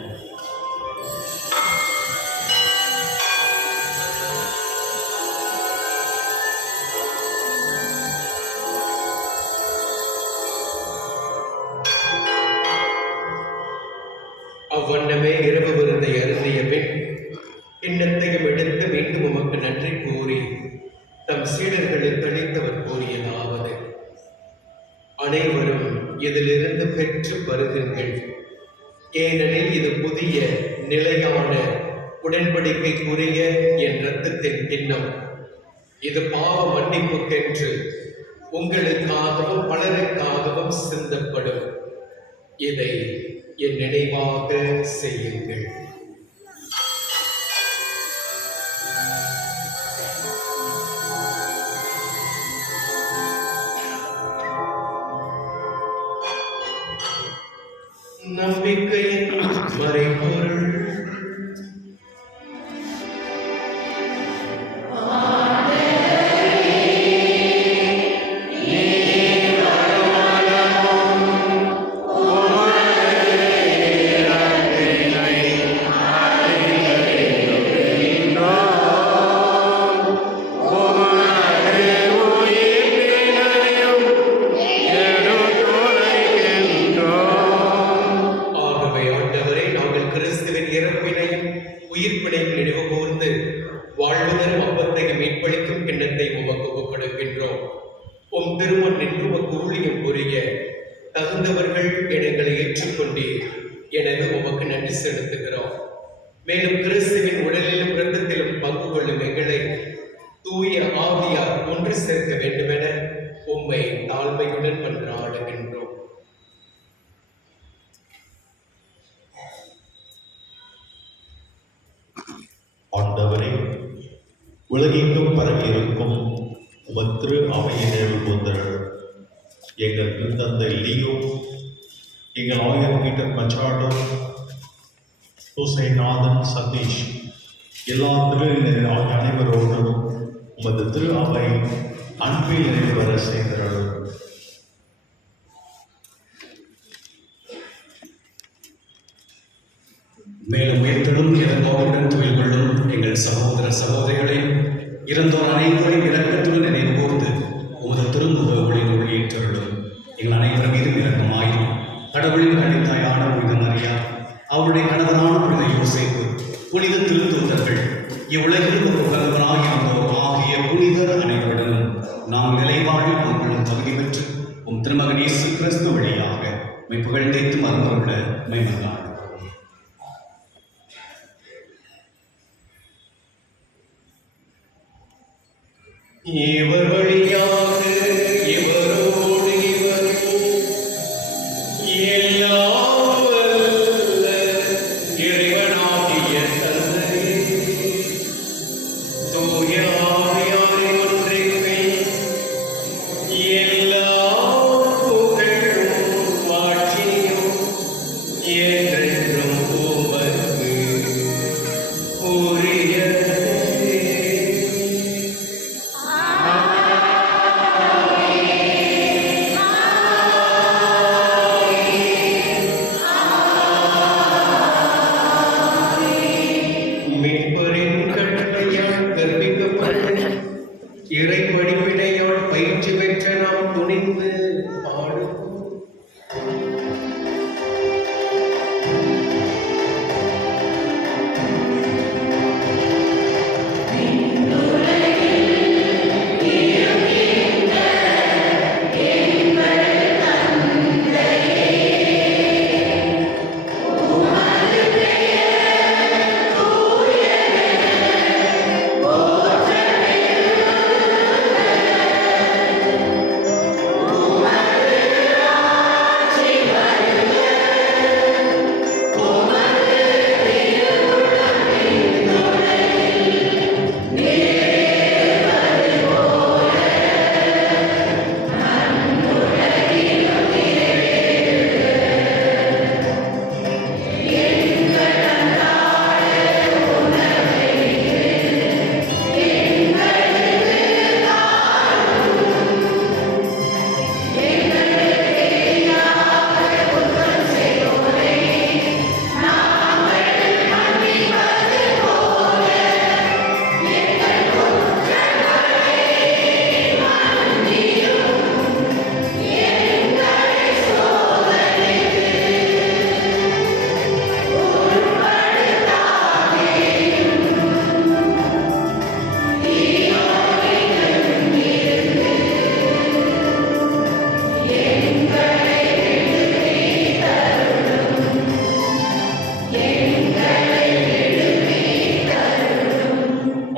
அவ்வண்ணமே இரவு விருந்தை அருந்திய பின் கிண்ணத்தையும் எடுத்து மீண்டும் உமக்கு நன்றி கூறி தம் சீடர்களுக்கு அளித்தவர் கூறியதாவது: அனைவரும் இதிலிருந்து பெற்று பருகுங்கள், ஏனெனில் இது புதிய நிலையான உடன்படிக்கைக்குரிய என் இரத்தத்தின் கிண்ணம். இது பாவ மன்னிப்புக்கென்று உங்களுக்காகவும் பலருக்காகவும் சிந்தப்படும். இதை என் நினைவாக செய்யுங்கள். இறப்பினையும் உயிர்ப்பினையும் நினைவு கூர்ந்து வாழ்வுதரும் அப்பத்தையும் மீட்பளிக்கும் கிண்ணத்தை உமக்கு ஒப்புக்கொடுக்கின்றோம். உம் திருமண் நின்று உமக்கு ஊழியம் புரிய தகுந்தவர்கள் எங்களை ஏற்றுக்கொண்டீர். எனவே உமக்கு நன்றி செலுத்துகிறோம். மேலும் கிறிஸ்துவின் உடலிலும் இரத்தத்திலும் பங்கு கொள்ளும் எங்களை தூய ஆவியார் ஒன்று சேர்க்க வேண்டுமென உம்மை தாழ்மையுடன் மன்றாடுகின்றோம். ஆண்டவரே, உலகெங்கும் பரவியிருக்கும் உமது திரு அவையினர் போந்தர்கள் எங்கள் திருத்தந்தை லியோ, எங்கள் ஆயர் பீட்டர் மச்சாடோ, சூசைநாதன் சதீஷ், எல்லா திருநிலை ஆகிய அனைவரோடும் உமது திரு அவை அன்பில் நிறைவு வர செய்கிறார்கள். மேலும் உயிர்த்தெழும் எதிர்நோக்குடன் தொழில் கொள்ளும் எங்கள் சகோதர சகோதரிகளை இறந்தோர் அனைவரையும் இரக்கத்துடன் நினைவு கூர்ந்து உமது திருமுக ஒளியில் ஒளியேற்றருளும். எங்கள் அனைவர் மீதும் இரக்கமாயும் கடவுளின் கணித்தாயான புனித மரியா, அவருடைய கணவனான புனித யோசேப்பு, புனித திருத்தூதர்கள், இவ்வுலகில் ஒரு உலகவனாக இருந்தோர் ஆகிய புனிதர் அனைவருடனும் நாம் நிலைவாழ்வில் பங்குள்ளும் தகுதி பெற்று உம் திருமகன் இயேசு கிறிஸ்து வழியாக மெய்ப்புகழ் தேய்த்து மறந்துள்ள மெய்மன்றார். இவர் வழியாக இவரோடு இவரும் எல்லாம் வல்ல இறைவனாகிய தந்தை தூய ஆவியாரின் ஒன்றின்மை எல்லா புகழும் மாட்சியும் என்றென்றும் உமக்கு உரியதே. மீட்பரின் கட்டளையால் கற்பிக்கப்பட்டு இறை படிப்பினையால் பயிற்சி பெற்ற நாம் துணிந்து பாடுவோம்.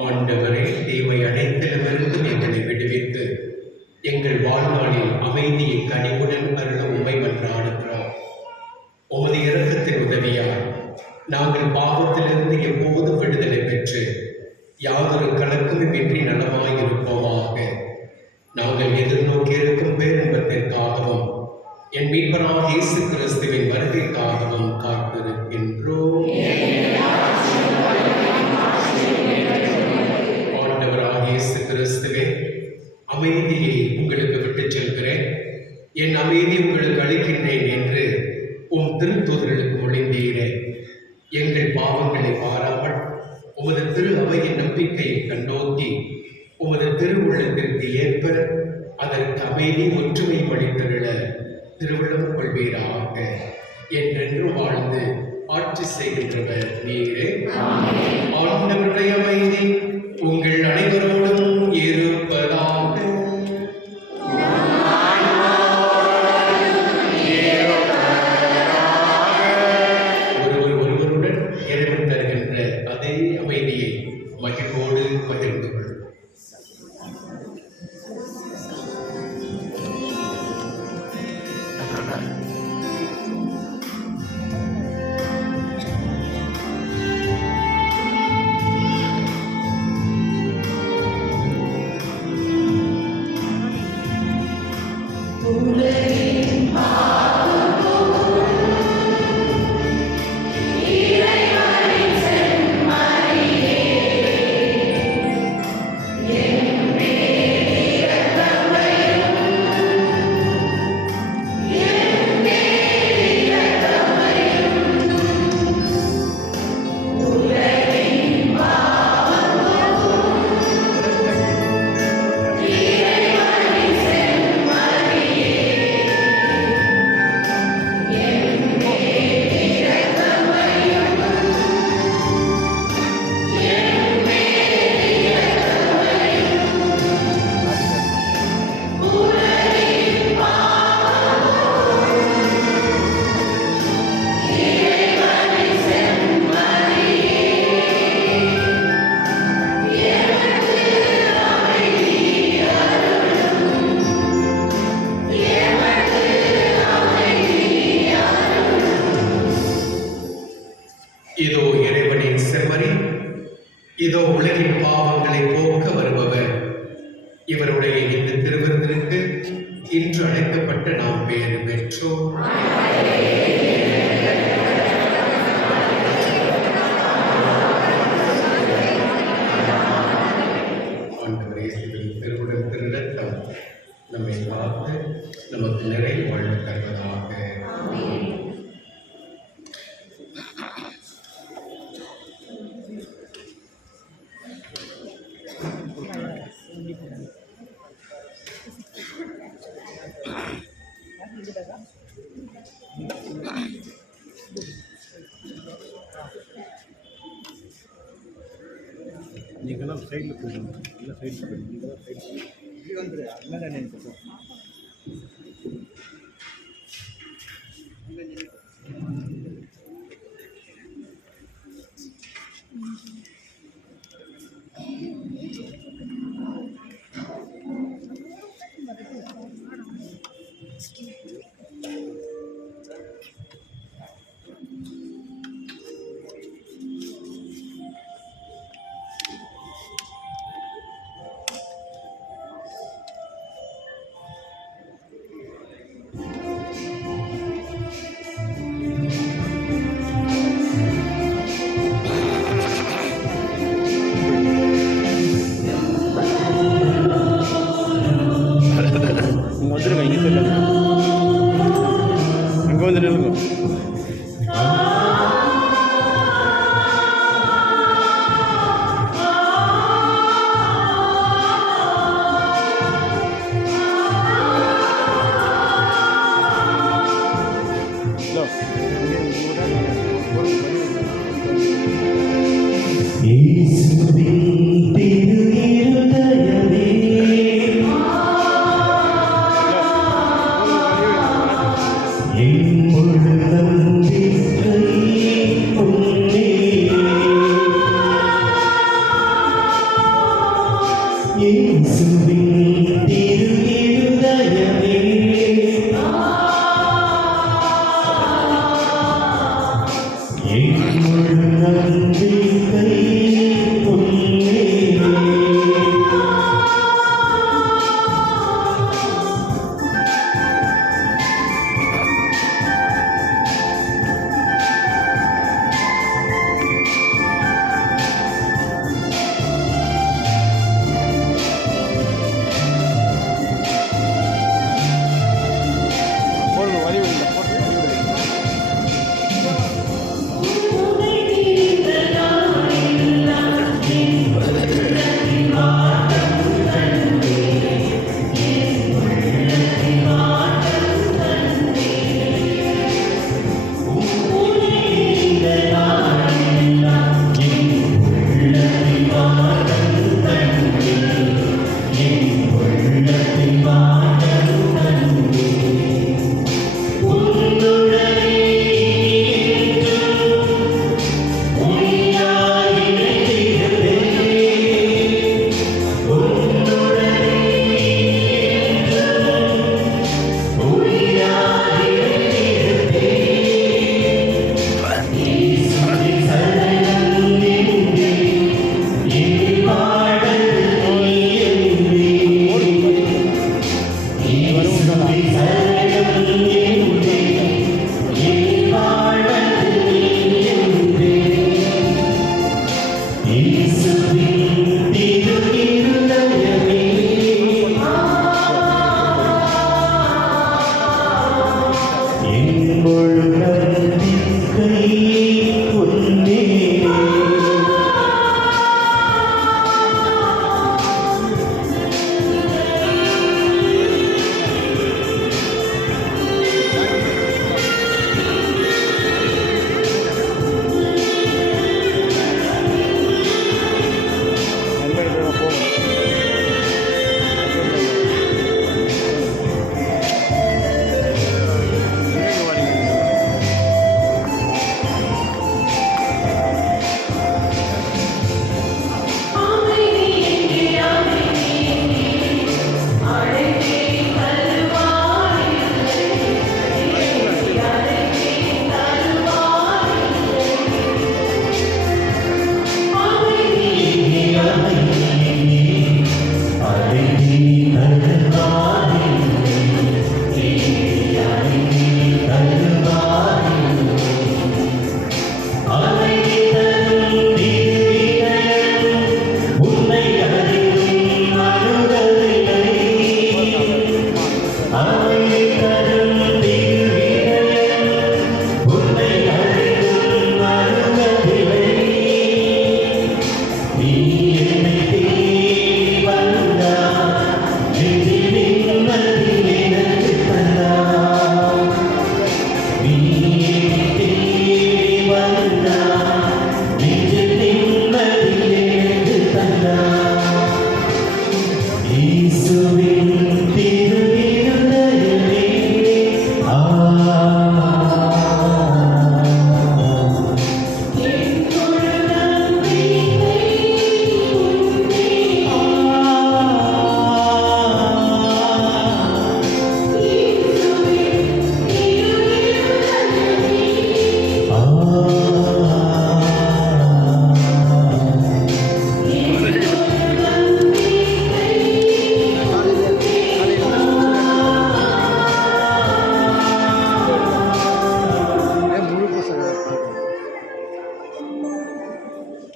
ஆண்டவரே, தீமை அனைத்திலுமிருந்தும் எங்களை விடுவித்து எங்கள் வாழ்நாளில் அமைதியை கனிவுடன் அருள உம்மை மன்றாடுகிறோம். உமது இரக்கத்தின் உதவியால் நாங்கள் பாவத்திலிருந்து எப்போதும் விடுதலை பெற்று யாதொரு கலக்கமுமின்றி நலமாயிருப்போமாக. நாங்கள் எதிர்நோக்கியிருக்கும் பேரின்பத்திற்காகவும் என் மீட்பராகிய இயேசு கிறிஸ்துவின் வருகைக்காகவும் காத்திருக்கின்றோம். ஆண்டவராகிய இயேசு கிறிஸ்துவே, அமைதியை உங்களுக்கு விட்டுச் செல்கிறேன், என் அமைதி உங்களுக்கு அளிக்கின்றேன் என்று உம் திருத்தூதர்களுக்கு மொழிந்தீரே. எங்கள் பாவங்களை பாராமல் உமது திரு அவையின் நம்பிக்கையை கண்ணோக்கி உமது திருவுள்ளத்திற்கு ஏற்ப அதற்கு அமைதி ஒற்றுமை அளித்தருள திருவிழம் கொள்வீராக. என்றென்று வாழ்ந்து ஆட்சி செய்கின்றவர் நீரே. ஆண்டவருடைய அமைதி உங்கள் அனைவரோடும் இருப்பதாக. ஒருவருடன் இறைவன் தருகின்ற அதே அமைதியை மகிழ்வோடு பகிர்ந்து கொள்ளும். இதோ இறைவனின் செம்மறி, இதோ உலகின் பாவங்களை போக்க வருபவர். இவருடைய இந்த திருவிருந்திற்கு இன்று அழைக்கப்பட்ட நாம் பேறு பெற்றோம். ஆண்டவர் இயேசுவின் திருவுடல் திருரத்தம் நம்மை காத்து நமக்கு நிறைய வாழ்வு தருவதாக. நீங்களாம் சைடில் போயிடுங்க, எல்லாம் சைடில் போயிடுங்க, நீங்களாம் சைடில் இது வந்துடு அதனால நினைக்கிறோம். இங்கே வந்துடுங்க, இங்கே சொல்லுங்க, அங்கே வந்து நில்லுங்க. உன்னை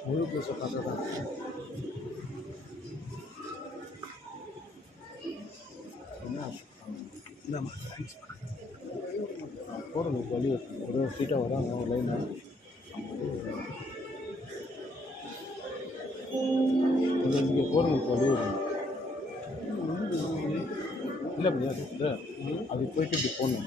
முழு பேச பார்த்துதான் போகிறதுக்கு வழி ஒரு சீட்டாக வராங்க ஒரு லைனாக இங்கே போகிறதுக்கு வழி வரும் இல்லை அப்படியா அது போயிட்டு இப்படி போகணும்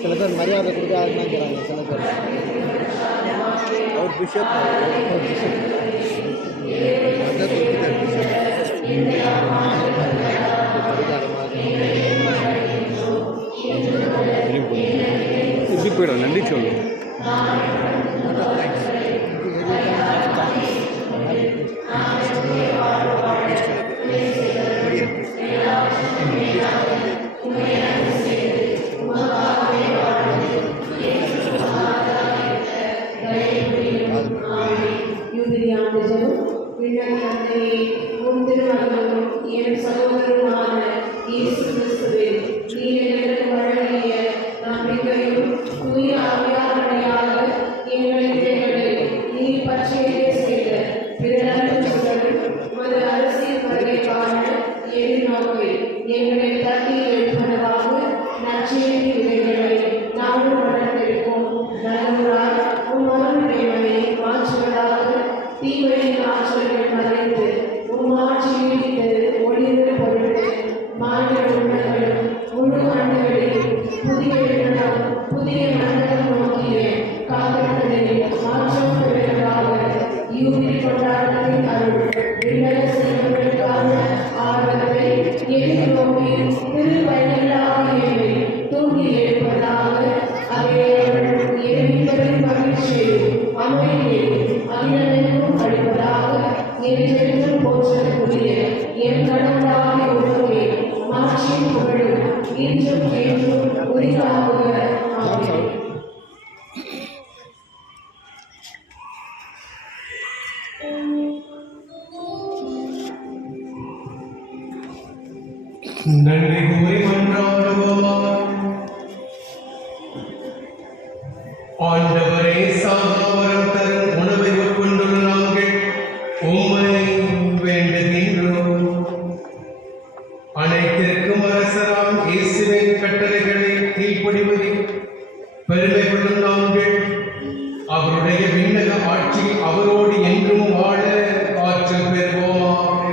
சில பேர் மரியாதை கொடுக்க ஆரம்பிக்கிறாங்க சில பேர் அவர் பிஷப் இப்படி போயிடும் நன்றி சொல்லு இறுதியாண்டு ஜெபம். விண்ணக தந்தையே, உம் திருமகனும் என் சகோதரருமான இயேசு கிறிஸ்துவே, நீர் எனக்கு வழங்கிய நம்பிக்கையும் தூய ஆவியானவரையாக எங்களின் தேவனை நீர் பற்றியே செய்த பிறரும் உமது அரசியல் வருகைக்கான எதிர்நோக்கை எங்களை தட்டி எழுப்பனவாக நற்செய்தி விதைகளை நாடும் வளர்ந்திருக்கும் நலமுறால் உம் அருள்மையை மாற்றுவதாக தீமையின் ஆற்றல்கள் மறைந்து உம் ஆட்சி நீடித்து ஒளிர்ந்து பொருட்டு மாநில உண்மைகளும் முழு ஆண்டுகளில் புதிய எண்ணம் புதிய மண்டலம் நோக்கிய காத்திருப்பதை மாற்றம் பெறுவதாக யூபி கொண்டாட்டத்தின் அருள் விண்ணக செல்வங்களுக்கான ஆர்வத்தை எதிர்நோக்கி திருப்பயனில்லாமையை தூண்டி எழுப்பதாக அவையவர்கள் எதிர்ப்பதின் மகிழ்ச்சியை அமைதியை அகிலனுக்கும் அளிப்பதாக என்றென்றும் போற்றக்கூடிய என் கடவுளாக உலகே மாற்றின் புகழும் இன்றும் என்றும் உரித்தாகுக. ஆமென். நன்றி கூறி மன்றாடுவோமாக. ஆண்டவரே, சாகாவரம் தரும் உணவை உட்கொண்டுள்ள நாங்கள் உம்மை வேண்டுகின்றோம். அனைத்திற்கும் அரசராம் இயேசுவின் கட்டளைகளை கீழ்ப்படிவதில் பெருமை கொள்ளும் நாங்கள் அவருடைய விண்ணக ஆட்சி அவரோடு என்றும் வாழ ஆற்றல் பெறுவோமாக.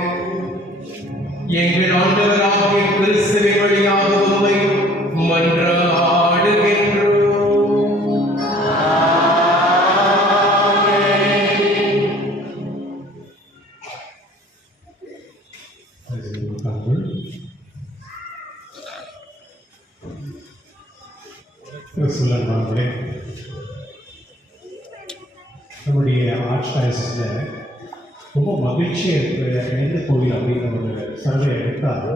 எங்கள் ஆண்டவராகிய கிறிஸ்துவின் வழியாக உம்மை மன்றாடுகின்றோம். கிறிஸ்துவர்களே, நம்முடைய ஆர்ச்டயசிஸில் ரொம்ப மகிழ்ச்சியாக இருக்கிற எந்த கோவில் அப்படிங்கிற ஒரு சர்வே எடுத்தால்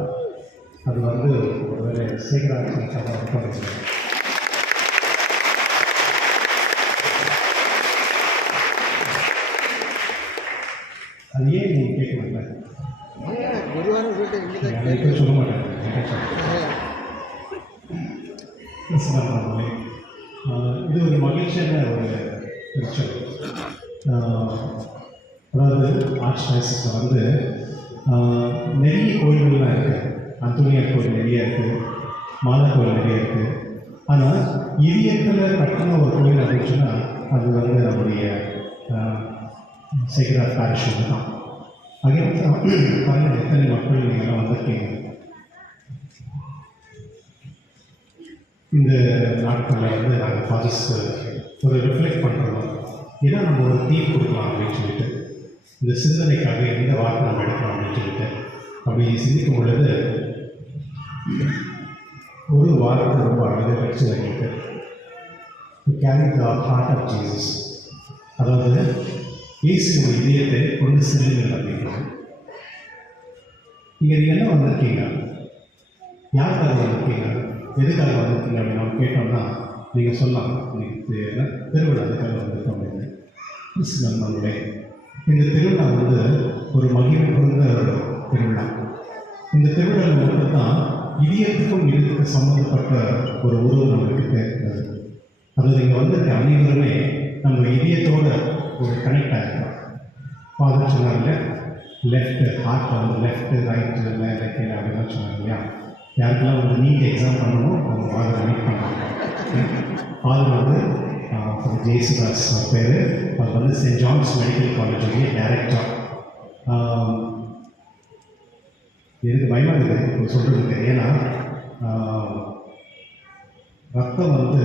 அது வந்து ஒரு சேகராட்சி சபை இருக்கும். அது ஏன் நீங்கள் கேட்க மாட்டேன், குருவான சொல்லிட்டு எனக்கு சொல்ல மாட்டேன். இது ஒரு மகிழ்ச்சியான ஒரு பிக்சர். அதாவது ஆர்ச்டயசிஸில் வந்து நிறைய கோயில்கள்லாம் இருக்குது. அந்தோனியார் கோயில் நிறைய இருக்குது, மாதா கோயில் நிறைய இருக்குது. ஆனால் இதயத்தில் கட்டின ஒரு கோயில் அப்படின்னு சொன்னால் அது வந்து நம்முடைய சேகரார் பாரிஷ் தான். அதே பாருங்கள், எத்தனை மக்கள் நீங்கள்லாம் வந்திருக்கீங்க. இந்த நாட்களில் வந்து நாங்கள் ஃபாதர்ஸ் ஒரு ரிஃப்ளெக்ட் பண்ணுறோம். ஏன்னா நம்ம ஒரு தீம் கொடுக்கலாம் அப்படின்னு சொல்லிட்டு, இந்த சிந்தனைக்காக எந்த வார்த்தை நம்ம எடுக்கலாம் அப்படின்னு சொல்லிட்டு அப்படி சிந்திக்கும் பொழுது ஒரு வார்த்தை ரொம்ப அழகாக கிடைச்சது எங்களுக்கு. Carry the heart of Jesus, அதாவது இயேசுவோட இதயத்தை கொண்டு செல்லுங்கள் அப்படின்றது. இங்கே நீங்கள் என்ன வந்திருக்கீங்க, யாருக்காக வந்திருக்கீங்க, எதுக்காக வந்திருக்கீங்க அப்படின்னு நம்ம கேட்டோம்னா நீங்கள் சொல்லலாம், நீங்கள் திருவிழா அதுக்காக வந்திருக்கோம் அப்படின்னு. நண்பர்களே, இந்த திருவிழா வந்து ஒரு மகிமை பொருந்த திருவிழா. இந்த திருவிழாவில் மட்டும்தான் இதயத்துக்கும் இதுக்கு சம்மந்தப்பட்ட ஒரு உறவு நம்மளுக்கு தேவைப்படுது. அதாவது இங்கே வந்திருக்க அனைவருமே நம்ம இதயத்தோட ஒரு கனெக்ட் ஆகிருக்கோம். ஃபாதர் சொன்னார்ல, லெஃப்ட் ஹார்ட் வந்து லெஃப்ட் ரைட்டு மேலே கீழே அப்படிலாம் சொன்னாங்க இல்லையா. யாருக்கெல்லாம் வந்து நீட் எக்ஸாம் பண்ணணும் அவங்க ஃபாதர் மீட் பண்ணாங்க. ஃபாதர் வந்து ஜெயசுதாஸ் பேர். அவர் வந்து சென்ட் ஜான்ஸ் மெடிக்கல் காலேஜுடைய டைரக்டர். எனக்கு பயமாக இருக்குது இப்போ சொல்கிறதுக்கு. ஏன்னா ரத்தம் வந்து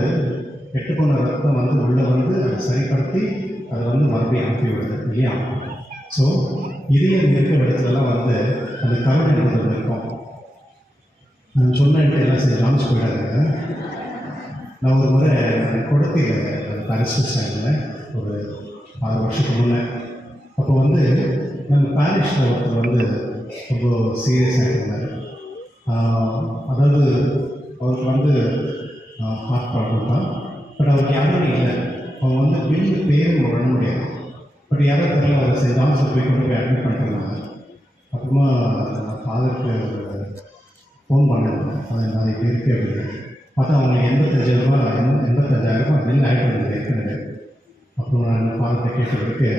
கெட்டுப்போன ரத்தம் வந்து உள்ளே வந்து அதை சரிப்படுத்தி அதை வந்து மறுபடியும் அனுப்பி விடுது இல்லையா. ஸோ இதயம் இருக்கிற இடத்துலலாம் வந்து அந்த கவலை என்பது இருக்கும். நான் சொன்னேன்ட்டு எல்லாம் சரி ஜான்ஸ் போயிடாதுங்க. நான் ஒரு முறை கொடுத்தையில் பாரிஸ் ஸ்டாண்டில் ஒரு 6 வருஷத்துக்கு முன்னே, அப்போ வந்து நம்ம பாரிஷில் ஒருத்தர் வந்து ரொம்ப சீரியஸாக இருந்தார். அதாவது அவருக்கு வந்து ஹார்ட் ப்ராப்ளம் தான். பட் அவருக்கு யாருமே இல்லை. அவங்க வந்து பில்லு பேரும் பண்ண முடியாது. பட் யாரோ தெரியல அவர் சென்ட் ஜான்ஸில் போய் கொண்டு போய் அட்மிட் பண்ணிருந்தாங்க. அப்புறமா ஃபாதருக்கு ஃபோன் பண்ணேன், அது நான் இப்படி இருக்குது அப்படின்னு. பார்த்தா அவங்களுக்கு 85,000 பில் ஆகிட்டு இருந்தது ஏற்கனவே. அப்புறம் நான் ஃபாதர்கிட்ட கேட்டதுக்கு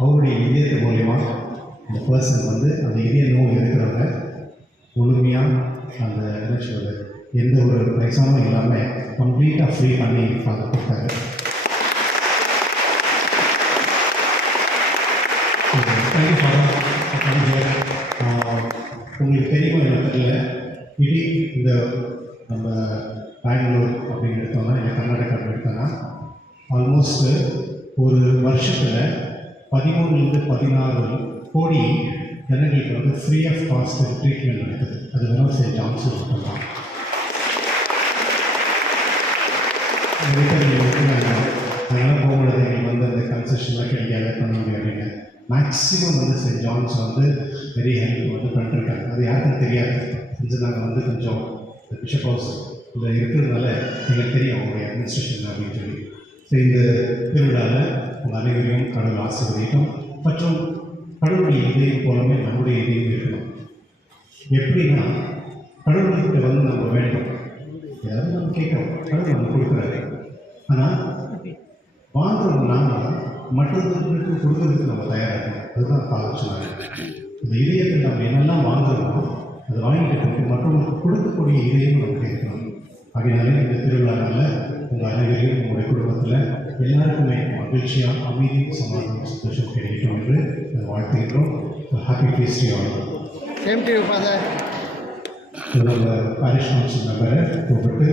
அவருடைய இதயத்து மூலிமா அந்த பர்சன் வந்து அந்த இதய நோய் இருக்கிறவங்க முழுமையாக அந்த என்ன சொல்கிறது எந்த ஒரு பைசாவும் இல்லாமல் கம்ப்ளீட்டாக ஃப்ரீ பண்ணி ஃபாதர் கொடுத்தாரு. Thank you father. உங்களுக்கு தெரியுமா எனக்கு தெரியல, இடி இந்த நம்ம பெங்களூர் அப்படின்னு எடுத்தோம்னா இல்லை கர்நாடகா எடுத்தோம்னா ஆல்மோஸ்ட்டு ஒரு வருஷத்தில் 13 to 16 கோடி ஜனங்களுக்கு வந்து ஃப்ரீ ஆஃப் காஸ்ட் ட்ரீட்மெண்ட் நடக்குது. அது வெறும் சென்ட் ஜான்ஸ் மட்டும்தான். அதனால் போகும்போது எங்களுக்கு வந்து அந்த கன்செஷன்லாம் கிடைக்காத பண்ண முடியாது. மேக்ஸிமம் வந்து சென்ட் ஜான்ஸ் வந்து வெரி ஹெல்ப் வந்து பண்ணிட்டுருக்காங்க. அது யாருக்கும் தெரியாது. இது நாங்கள் வந்து கொஞ்சம் இந்த பிஷப் ஹவுஸ் இதில் இருக்கிறதுனால எங்களுக்கு தெரியும் அவங்களுடைய அட்மினிஸ்ட்ரேஷன் அப்படின்னு சொல்லி. ஸோ இந்த திருவிழாவில் உங்கள் அனைவரையும் கடவுள் ஆசீர்வதிக்கும். மற்றும் கடவுளுடைய இதயம் போலவே நம்முடைய இதயம் இருக்கணும். எப்படின்னா கடவுள்கிட்ட வந்து நம்ம வேண்டும், ஏதாவது நம்ம கேட்குறோம், கடவுள் நம்ம கொடுக்குறாரு. ஆனால் வாங்குறோம் நாங்கள் மற்றவர்களுக்கு கொடுக்கறதுக்கு நம்ம தயாராகணும். அதுதான் ஃபாதர் சொன்னாங்க. இந்த இதயத்தில் நம்ம என்னெல்லாம் வாங்குறோமோ அதை வாங்கிட்டு போட்டு மற்றவங்களுக்கு கொடுக்கக்கூடிய இதயம் நமக்கு இருக்கணும். அதனால இந்த திருவிழாவில் உங்கள் அனைவரையும் உங்களுடைய குடும்பத்தில் எல்லாருக்குமே மகிழ்ச்சியாக அமைதி சமாதானம் சந்தோஷம் கிடைக்கணும் என்று வாழ்த்துகிறோம். Happy feast to all. Same to you father. நம்ம பாரிஷ் கவுன்சில் மெம்பரை கூப்பிட்டு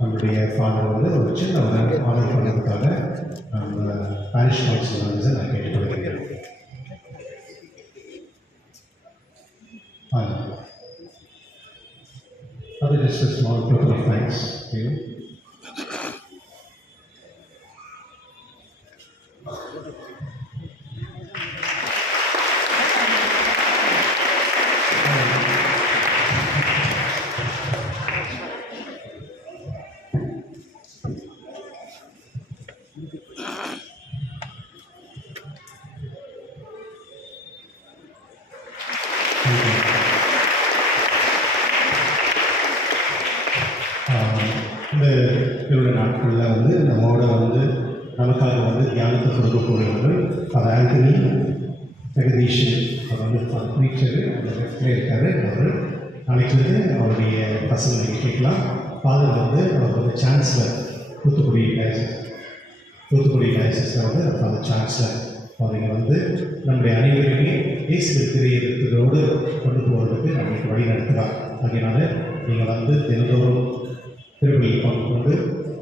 நம்முடைய ஃபாதர் வந்து ஒரு சின்ன ஒரு ஆர்டர் பண்ணுறதுக்காக நம்ம பாரிஷ் கவுன்சில் மெம்பர்ஸை நான் கேட்டுக்கொள்கிறேன். அது just a small token of thanks to you. இந்த திருவிழா நாட்களில் வந்து நம்மோட வந்து நமக்காக வந்து தியானத்தை கொடுக்கக்கூடியவர்கள் ஃபாதர் ஆண்டனி ஜெகதீஷன். அவர் வந்து டீச்சரு அந்த லெஃப்டில் இருக்கார். அவர் நாளைக்கு வந்து அவருடைய பசங்க நீங்கள் கேட்கலாம். ஃபாதர் வந்து அவர் வந்து சான்சலர் தூத்துக்குடி டயசிஸில் வந்து ஃபாதர் சான்சலர். அவங்க வந்து நம்முடைய அனைவருமே இயேசு திரையோடு கொண்டு போவதற்கு நம்மளுக்கு வழி நடத்துகிறார். அதனால் நீங்கள் வந்து தினந்தோறும் திருவிழில் பங்கு கொண்டு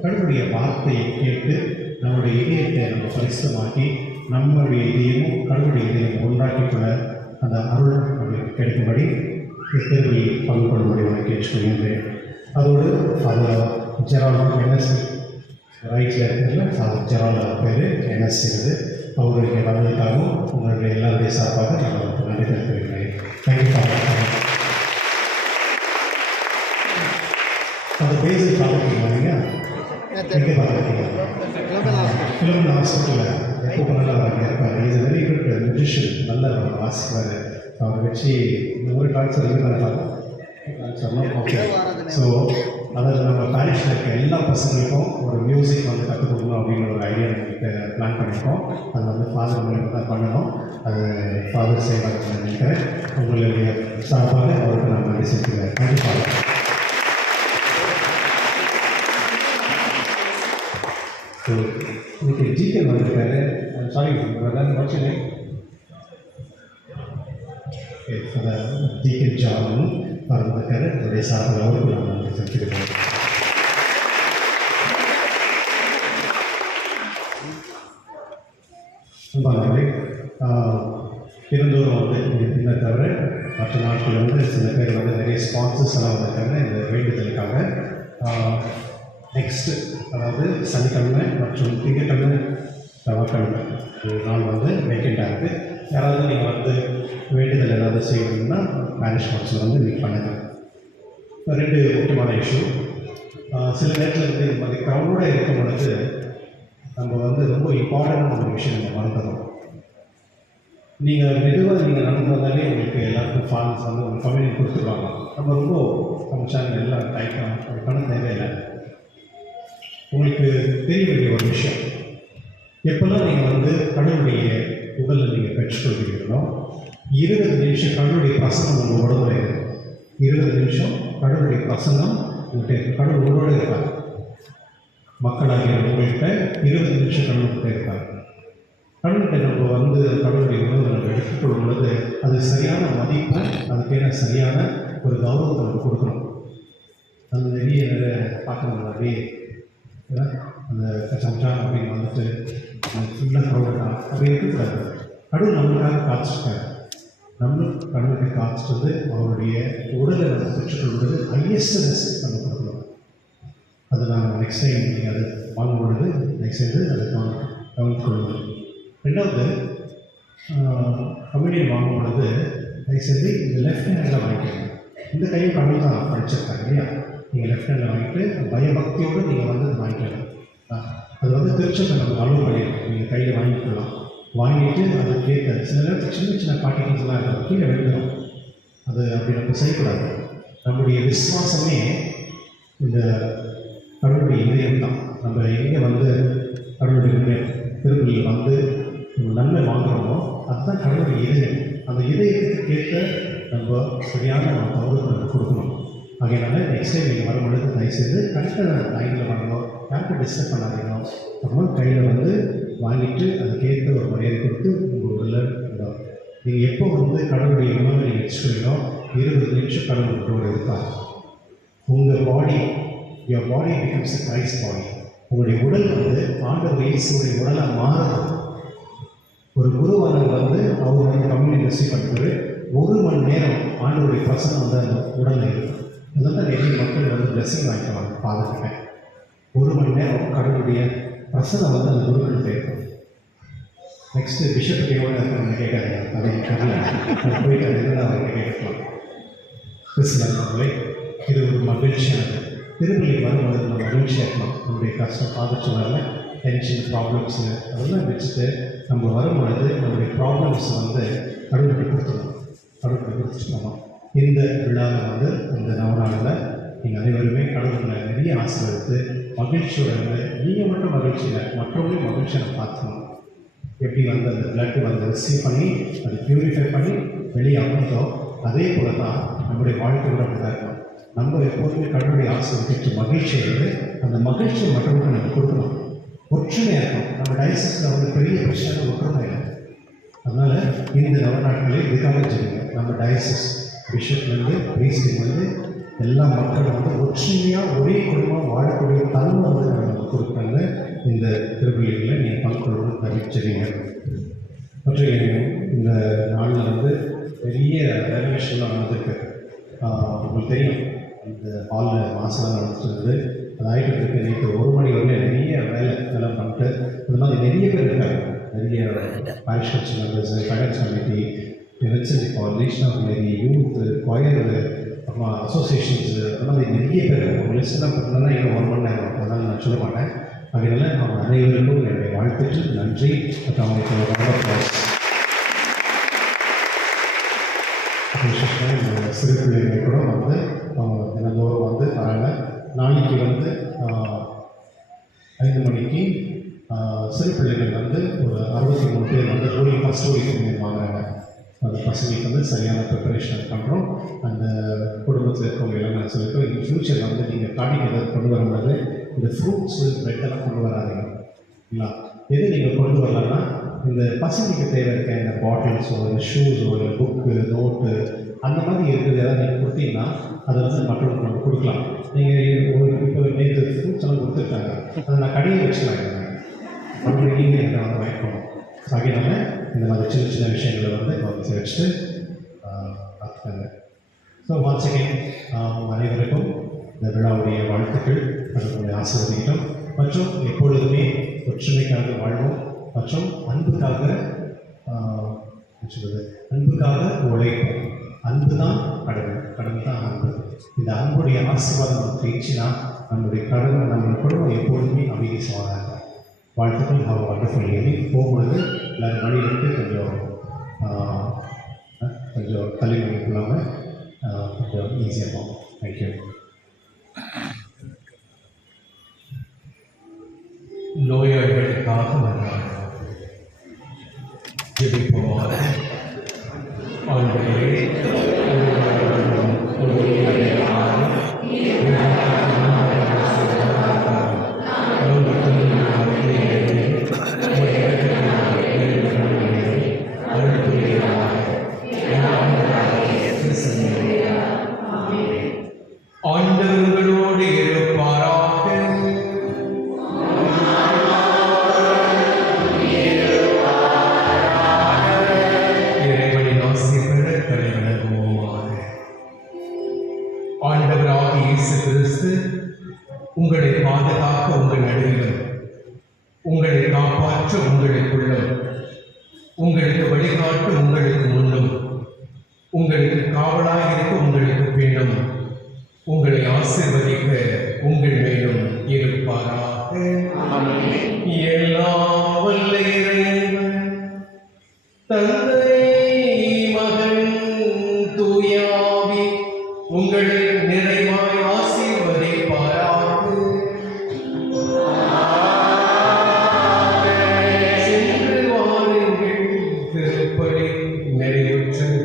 கடவுளுடைய வார்த்தையை கேட்டு நம்முடைய இதயத்தை நம்ம பரிசுத்தமாக்கி நம்மளுடைய இதயமும் கடவுளுடைய இதயமும் ஒன்றாக்கிக்கொள்ள அந்த அருள் நம்மளுக்கு கிடைக்கும்படி திருவிழில் பங்கு கொள்ளும்படி உனக்கு கேட்டுக்கொள்கின்றேன். அதோடு ஃபாதர் ஜெரால்ட் என்எஸ்சி ரைட்டில் இருக்கிறதுல ஃபாதர் ஜெரால்ட் பேர் என்எஸ்சி இருக்குது. அவர்களுடைய வந்ததுக்காகவும் உங்களுடைய எல்லாருடைய சார்பாக நான் அவருக்கு நன்றி தெரிவிக்கிறேன். Thank you father. அந்த பேசில் பார்த்துருக்கீங்களா நீங்கள்? எங்கே பார்த்துருக்கீங்க? ஃபிலிம் ஹாஸ்பிட்டலில் எப்போ நல்லா அவர் இருப்பார். இஸ் வெரி குட் மியூசிஷியன், நல்ல வாசிப்பார். அவரை வச்சு இந்த ஒரு டான்ஸர் டான்ஸர்லாம் ஓகே. ஸோ அதில் நம்ம பாரிஷில் இருக்க எல்லா பசங்களுக்கும் ஒரு மியூசிக் வந்து கற்றுக் கொடுக்கணும் அப்படின்னு ஒரு ஐடியா எங்களுக்கு பிளான் பண்ணியிருக்கோம். அது வந்து ஃபாதர் மூலியமாக தான் பண்ணணும். அது ஃபாதர் செய்வாங்க நினைக்கிறேன். உங்களுடைய சார்பாக அவருக்கு நான் நன்றி செலுத்துகிறேன். Thank you father. ஸோ இன்னைக்கு ஜிகன் வந்திருக்காரு. சாரி வாட்ச் நேம் ஜிகன் ஜான் வந்திருக்காரு. அவருடைய சார்பில் அவருக்கு நான் நன்றி செலுத்துகிறேன். தினந்தோறும் வந்து என்ன தவிர மற்ற நாட்களில் வந்து சில பேர் வந்து நிறைய ஸ்பான்சர்ஸ் எல்லாம் வந்திருக்காங்க இந்த வேண்டுதலுக்காக. நெக்ஸ்ட்டு அதாவது சனிக்கிழமை மற்றும் திங்கட்கிழமை செவ்வாய்க்கிழமை ஒரு நாள் வந்து வேக்கெண்டாக இருக்குது. யாராவது நீங்கள் வந்து வேண்டுதல் ஏதாவது செய்யணும்னா மேரேஜ் கவுன்சில் வந்து நீங்கள் பண்ணுங்கள். ரெண்டு முக்கியமான இஷ்யூ. சில நேரத்தில் வந்து இது மாதிரி க்ரௌடோடு இருக்கும் பொழுது நம்ம வந்து ரொம்ப இம்பார்ட்டண்டான ஒரு விஷயம் நம்ம மறந்துடுறோம். நீங்கள் மெதுவாக நீங்கள் நடந்து வந்தாலே உங்களுக்கு எல்லாருக்கும் ஃபார்ம்ஸ் வந்து ஒரு கம்யூனிட்டி கொடுத்துருவாங்க. நம்ம ரொம்ப சமைச்சாங்க எல்லாம் டைட்டாக அது பண்ண தேவையில்லை. உங்களுக்கு தெரிய வேண்டிய ஒரு விஷயம், எப்போல்லாம் நீங்கள் வந்து கடவுளுடைய உடலை நீங்கள் பெற்றுக்கொள்கிறீர்களோ 20 நிமிஷம் கடவுளுடைய பிரசனம் உங்கள் உடம்புல இருக்கும். 20 நிமிஷம் கடவுளுடைய பிரசனம் உங்கள்கிட்ட இருக்கும். கடவுள் உங்களோட இருப்பார். மக்களாகிய உங்கள்கிட்ட 20 நிமிஷம் கடவுள்கிட்ட இருப்பார். கடவுள்கிட்ட நம்ம வந்து கடவுளுடைய உணவு நம்ம எடுத்துக்கொள்ளும் பொழுது அது சரியான மதிப்பு, அதுக்கேன சரியான ஒரு கௌரவத்தை நம்ம கொடுக்கணும். அது நிறைய பார்க்கணும். அப்படியே அந்த சமைச்சா அப்படின்னு வந்துட்டு ஃபுல்லாக கவுடா அப்படி இருக்கக்கூடாது. கடவுள் நம்மளுக்காக காய்ச்சிருக்காரு. நம்மளும் கடவுளுக்கு காய்ச்சிட்டு அவருடைய உடலை நம்ம பெற்றுக்கொள்வது ஹையஸ்ட் ரெஸ்பெக்ட் நம்ம கொடுக்கணும். அதை நான் நெக்ஸ்ட் டைம் நீங்கள் அதை வாங்கும் பொழுது நெக்ஸ்ட் டைம் அதை கவனித்துக்கொள்வது. ரெண்டாவது, கம்யூனியன் வாங்கும் பொழுது தயவுசெய்து இந்த லெஃப்ட் ஹேண்டில் வாங்கிக்கணும். இந்த கையும் கடவுள் தான் படிச்சிருக்காங்க இல்லையா? நீங்கள் லெஃப்ட் ஹேண்டில் வாங்கிட்டு பயபக்தியோடு நீங்கள் வந்து அதை வாங்கிக்கலாம். அது வந்து திருச்சத்தை நம்ம அலோவ் பண்ணியிருக்கோம். நீங்கள் கையில் வாங்கிக்கலாம். வாங்கிட்டு அது கேட்க சில நேரத்துக்கு சின்ன சின்ன பார்ட்டிகல்ஸ்லாம் இருக்கும், கீழே விழுந்துடும். அது அப்படி நம்ம செய்யக்கூடாது. நம்முடைய விசுவாசமே இந்த கடவுளுடைய இதயம் தான். நம்ம எங்கே வந்து கடவுளுடைய திருப்பலியில் வந்து நன்மை வாங்குகிறோமோ அதுதான் கடவுளுடைய இதயம். அந்த இதயத்துக்கு கேட்க நம்ம சரியான கௌரவத்தை நம்ம கொடுக்கணும். ஆகையினால நெக்ஸ்ட் டைம் நீங்கள் வரும்பொழுது தயவுசெய்து கரெக்டாக லைனில் வரணும், யாருக்கும் டிஸ்டர்ப் பண்ணாதீங்க. அப்புறம் கையில் வந்து வாங்கிட்டு அதுக்கேற்ற ஒரு மரியாதை கொடுத்து உங்கள் உடலில் விடும். நீங்கள் எப்போ வந்து கடவுளுடைய உணவை நீங்கள் வச்சுக்கிறீங்களோ 20 நிமிஷம் கடவுள் உங்களோட இருப்பார். உங்கள் body, your body becomes a Christ body. உங்களுடைய உடல் வந்து ஆண்டவர் இயேசுடைய உடலாக மாறும். ஒரு குருவானவர் வந்து அவர் வந்து கம்யூனியன் ரிசீவ் பண்ணுறது 1 மணி நேரம் ஆண்டவருடைய பிரசனம் வந்து அந்த உடலில் இருக்கும். அதனால நிறைய மக்கள் வந்து பிளெஸிங் வாங்கிக்குவாங்க பாதுகாக்க. 1 மணி நேரம் கடவுளுடைய பிரசனம் வந்து அந்த குருக்கள் இருக்கும். நெக்ஸ்ட்டு பிஷப் எவ்வளோ இருக்கணும்னு கேட்காதீங்க, அதை தெரியல, அது போயிட்டு அது இருந்தால் அவங்க கேட்கலாம். கிறிஸ்தவர்களே, இது ஒரு மகிழ்ச்சியானது. திருப்பலிக்கு வரும்போது நம்ம மகிழ்ச்சியாக இருக்கணும். நம்முடைய கஷ்டம் பாதிச்சுனால டென்ஷன் ப்ராப்ளம்ஸு அதெல்லாம் வச்சுட்டு நம்ம வரும்பொழுது நம்முடைய ப்ராப்ளம்ஸ் வந்து கடவுளுக்கு கொடுத்துடணும். கடவுளுக்கு கொடுத்துட்டு போகணும். இந்த விழாவில் வந்து இந்த நவநாளில் நீங்கள் அனைவருமே கடவுளை நிறைய ஆசீர்வதித்து மகிழ்ச்சியோட இருந்து நீங்கள் மட்டும் மகிழ்ச்சியில் மற்றவங்களையும் மகிழ்ச்சியை பார்த்துக்கணும். எப்படி வந்து அந்த பிளட் வந்து ரிசீவ் பண்ணி அதை ப்யூரிஃபை பண்ணி வெளியே அமுதோ அதே போல தான் நம்முடைய வாழ்க்கை கூட அப்படி தான் இருக்கணும். நம்ம எப்போதுமே கடவுளுடைய ஆசீர்வதித்து மகிழ்ச்சியை இருந்து அந்த மகிழ்ச்சியை மற்றவங்களுக்கு நம்ம கொடுக்கணும். ஒற்றுமையாக இருக்கும். நம்ம டயசிஸில் வந்து பெரிய பிரச்சனை ஒற்றுமை இல்லை. அதனால் இந்த நவநாட்களே இதுக்காக வச்சுருங்க. நம்ம டயசிஸ் பிஷப்லேருந்து பிரீஸ்ட்லேருந்து எல்லா மக்களும் வந்து ஒற்றுமையாக ஒரே குடும்பம் வாழக்கூடிய தன்மை வந்து நம்ம கொடுக்குறாங்க. இந்த திருப்பலிகளில் நீங்கள் பங்குகொள்வது தெரிவிச்சிருங்க. மற்றும் இந்த நாளில் வந்து பெரிய ரெனோவேஷன்லாம் நடந்திருக்கு. உங்களுக்கு தெரியும், இந்த ஹாலில் மாதம் நடந்துட்டு அது ஆகிட்டு இருக்கு. நேற்று 1 மணி வரையும் நிறைய வேலை பண்ணிட்டு இந்த மாதிரி நிறைய பேர் இருக்காங்க. நிறைய பாரிஷ் கட்சி members, finance committee, residency college, நிறைய யூத், கொயர், அப்புறமா அசோசியேஷன்ஸு, அந்த மாதிரி நிறைய பேர். ஒரு லிஸ்ட்லாம் பார்த்தீங்கன்னா இன்னும் 1 மணி நேரம், அதனால் நான் சொல்ல மாட்டேன். அதனால அவங்க அனைவருக்கும் என்னுடைய வாழ்த்துக்கள், நன்றி. மற்றும் அவங்களுக்கு இந்த சிறு பிள்ளைகள் கூட வந்து அவங்க தினந்தோறும் வந்து வராங்க. நாளைக்கு வந்து 5 மணிக்கு சிறு பிள்ளைகள் வந்து ஒரு 63 பேர் வந்து ஃபஸ்ட் ஊழியம் வாங்குறாங்க. அந்த பசங்களுக்கு வந்து சரியான ப்ரிப்பரேஷன் பண்ணுறோம். அந்த குடும்பத்தில் இருக்கவங்க எல்லாம் நான் சொல்லியிருக்கோம், இந்த ஃப்யூச்சரில் வந்து நீங்கள் காட்டிக்கு ஏதாவது கொண்டு வரும்போது இந்த ஃப்ரூட்ஸு ப்ரெட்டெல்லாம் கொண்டு வராதிங்க. இல்லைங்களா? எது நீங்கள் கொண்டு வரலான்னா இந்த பசங்களுக்கு தேவை இருக்க இந்த பாட்டில்ஸோ இந்த ஷூஸோ இல்லை புக்கு, நோட்டு அந்த மாதிரி இருக்குது. ஏதாவது நீங்கள் கொடுத்தீங்கன்னா அதை வந்து மற்றவங்களுக்கு நம்ம கொடுக்கலாம். நீங்கள் இப்போ நேற்று ஃப்ரூட்ஸ் எல்லாம் கொடுத்துருக்காங்க, அதை நான் கடையை வச்சுக்கலாம். மறுபடியும் நீங்கள் எனக்கு வந்து வாங்கிக்கணும். ஆகையினால இந்த மாதிரி சின்ன சின்ன விஷயங்களை வந்து கவனித்து வச்சுட்டு பார்த்துக்காங்க. ஸோ ஒன்ஸ் அகெயின் அனைவருக்கும் இந்த விழாவுடைய வாழ்த்துக்கள், அதனுடைய ஆசீர்வாதம். மற்றும் எப்பொழுதுமே ஒற்றுமைக்காக வாழ்வோம். மற்றும் அன்புக்காக உழைப்போம். அன்பு தான் கடவுள், கடவுள் தான் அன்பு. இந்த அன்புடைய ஆசீர்வாதம் நமக்கு பேச்சுன்னா நம்முடைய கடவுள், நம்முடைய குடும்பம் எப்பொழுதுமே அமைதி சவாலாக வாழ்த்துக்கள். அவங்க வண்டர்ஃபுல் ஏறி போகும்பொழுது எல்லாரும் வழியிலிருந்து கொஞ்சம் ஜெபிப்போமாக. ஆண்டவரே, ஆண்டவர்களோடு இருப்பாராக. இறைவனின் ஆசி பெற தலைவணங்குவோமாக. ஆண்டவராகிய இயேசு கிறிஸ்து உங்களை பாதுகாக்க உங்கள் நடுவிலும், உங்களை காப்பாற்ற உங்களுக்குள்ளும், உங்களுக்கு வழிகாட்ட உங்களுக்கு முன்னும், உங்களுக்கு காவலாயிருக்க உங்களுக்கு பின்னும், உங்களை ஆசீர்வதிக்க உங்கள் மேலும் இருப்பாராக. எல்லாம் வல்ல இறைவன் தந்தை, மகன், தூய ஆவி உங்களை நிறைவாய் ஆசீர்வதிப்பாராக. சென்று வாருங்கள், திருப்பலி நிறைவுற்றது.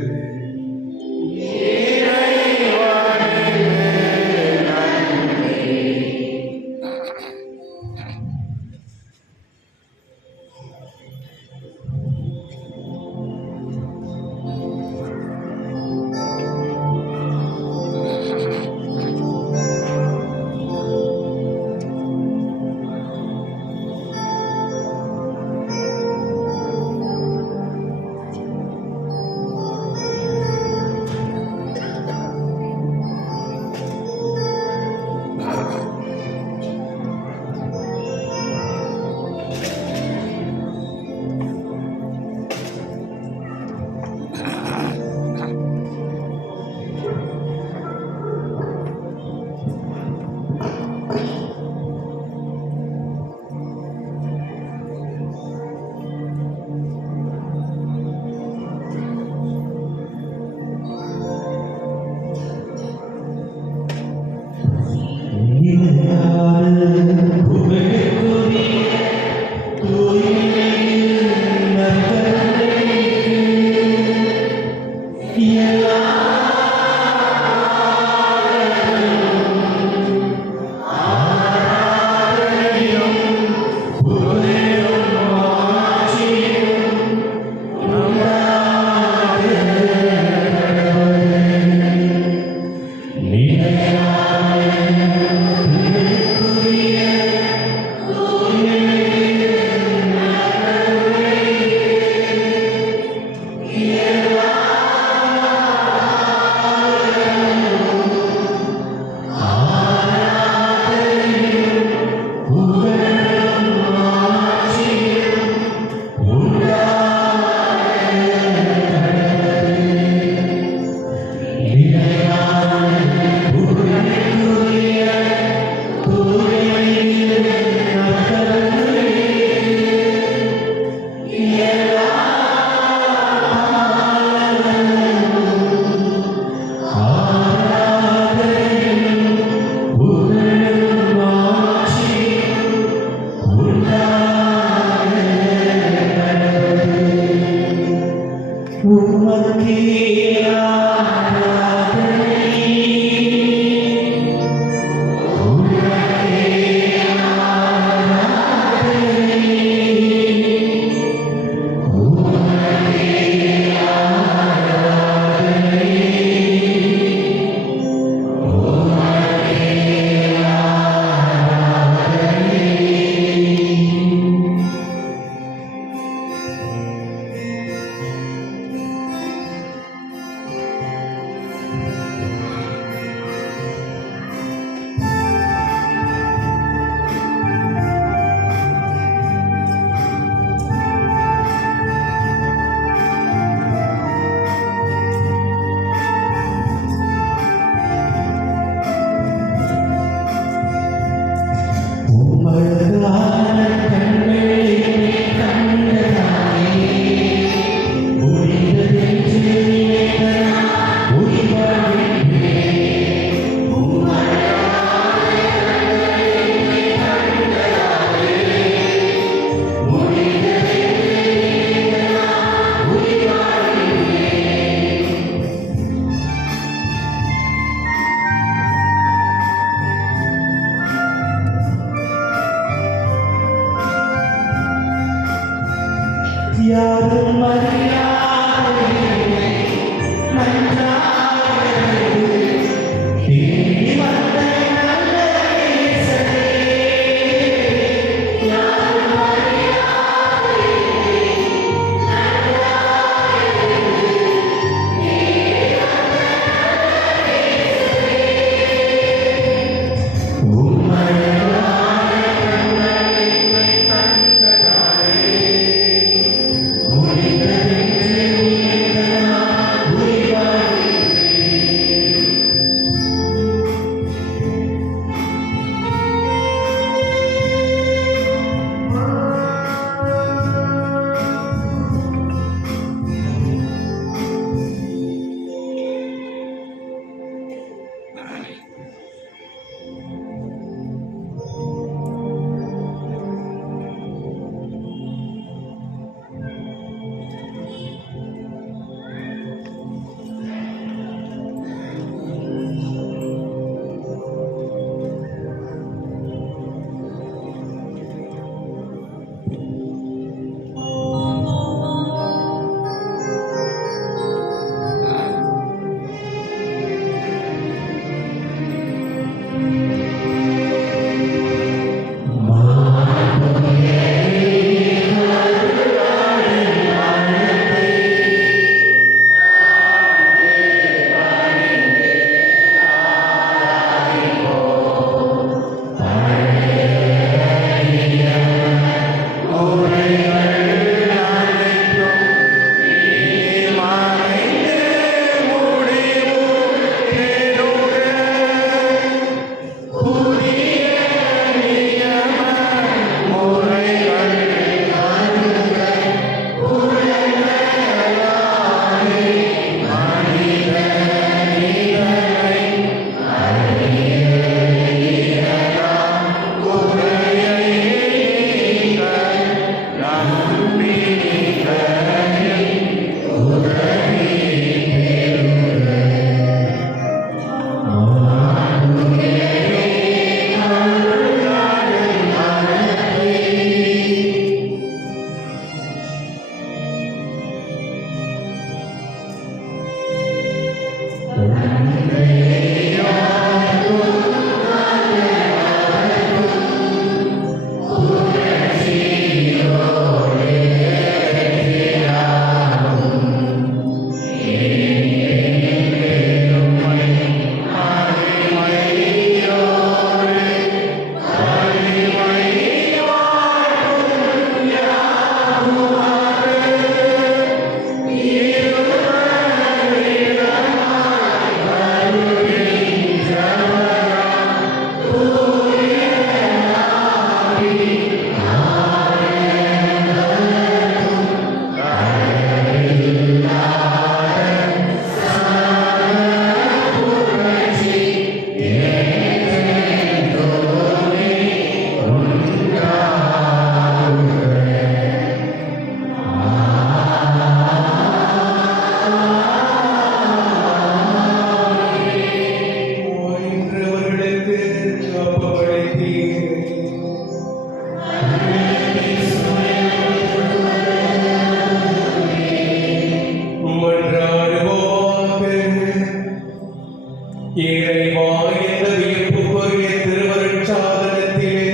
இறைவா என்ற வியப்புக்குரிய திருவருட்சாதனத்திலே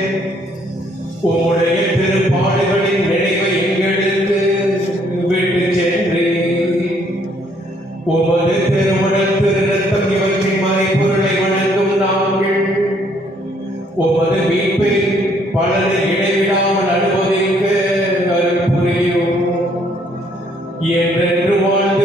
உம்முடைய திருப்பாடுகளின் நினைவை எங்களுக்கு விட்டு சென்று உமது திருவுடல் திருநத்தம் இவற்றின் மறைபொருளை வணங்கும் நாங்கள் உமது மீட்பை பலனை இடைவிடாமல் அனுபவிக்க அருள் புரியும் என்றென்று வாழ்ந்த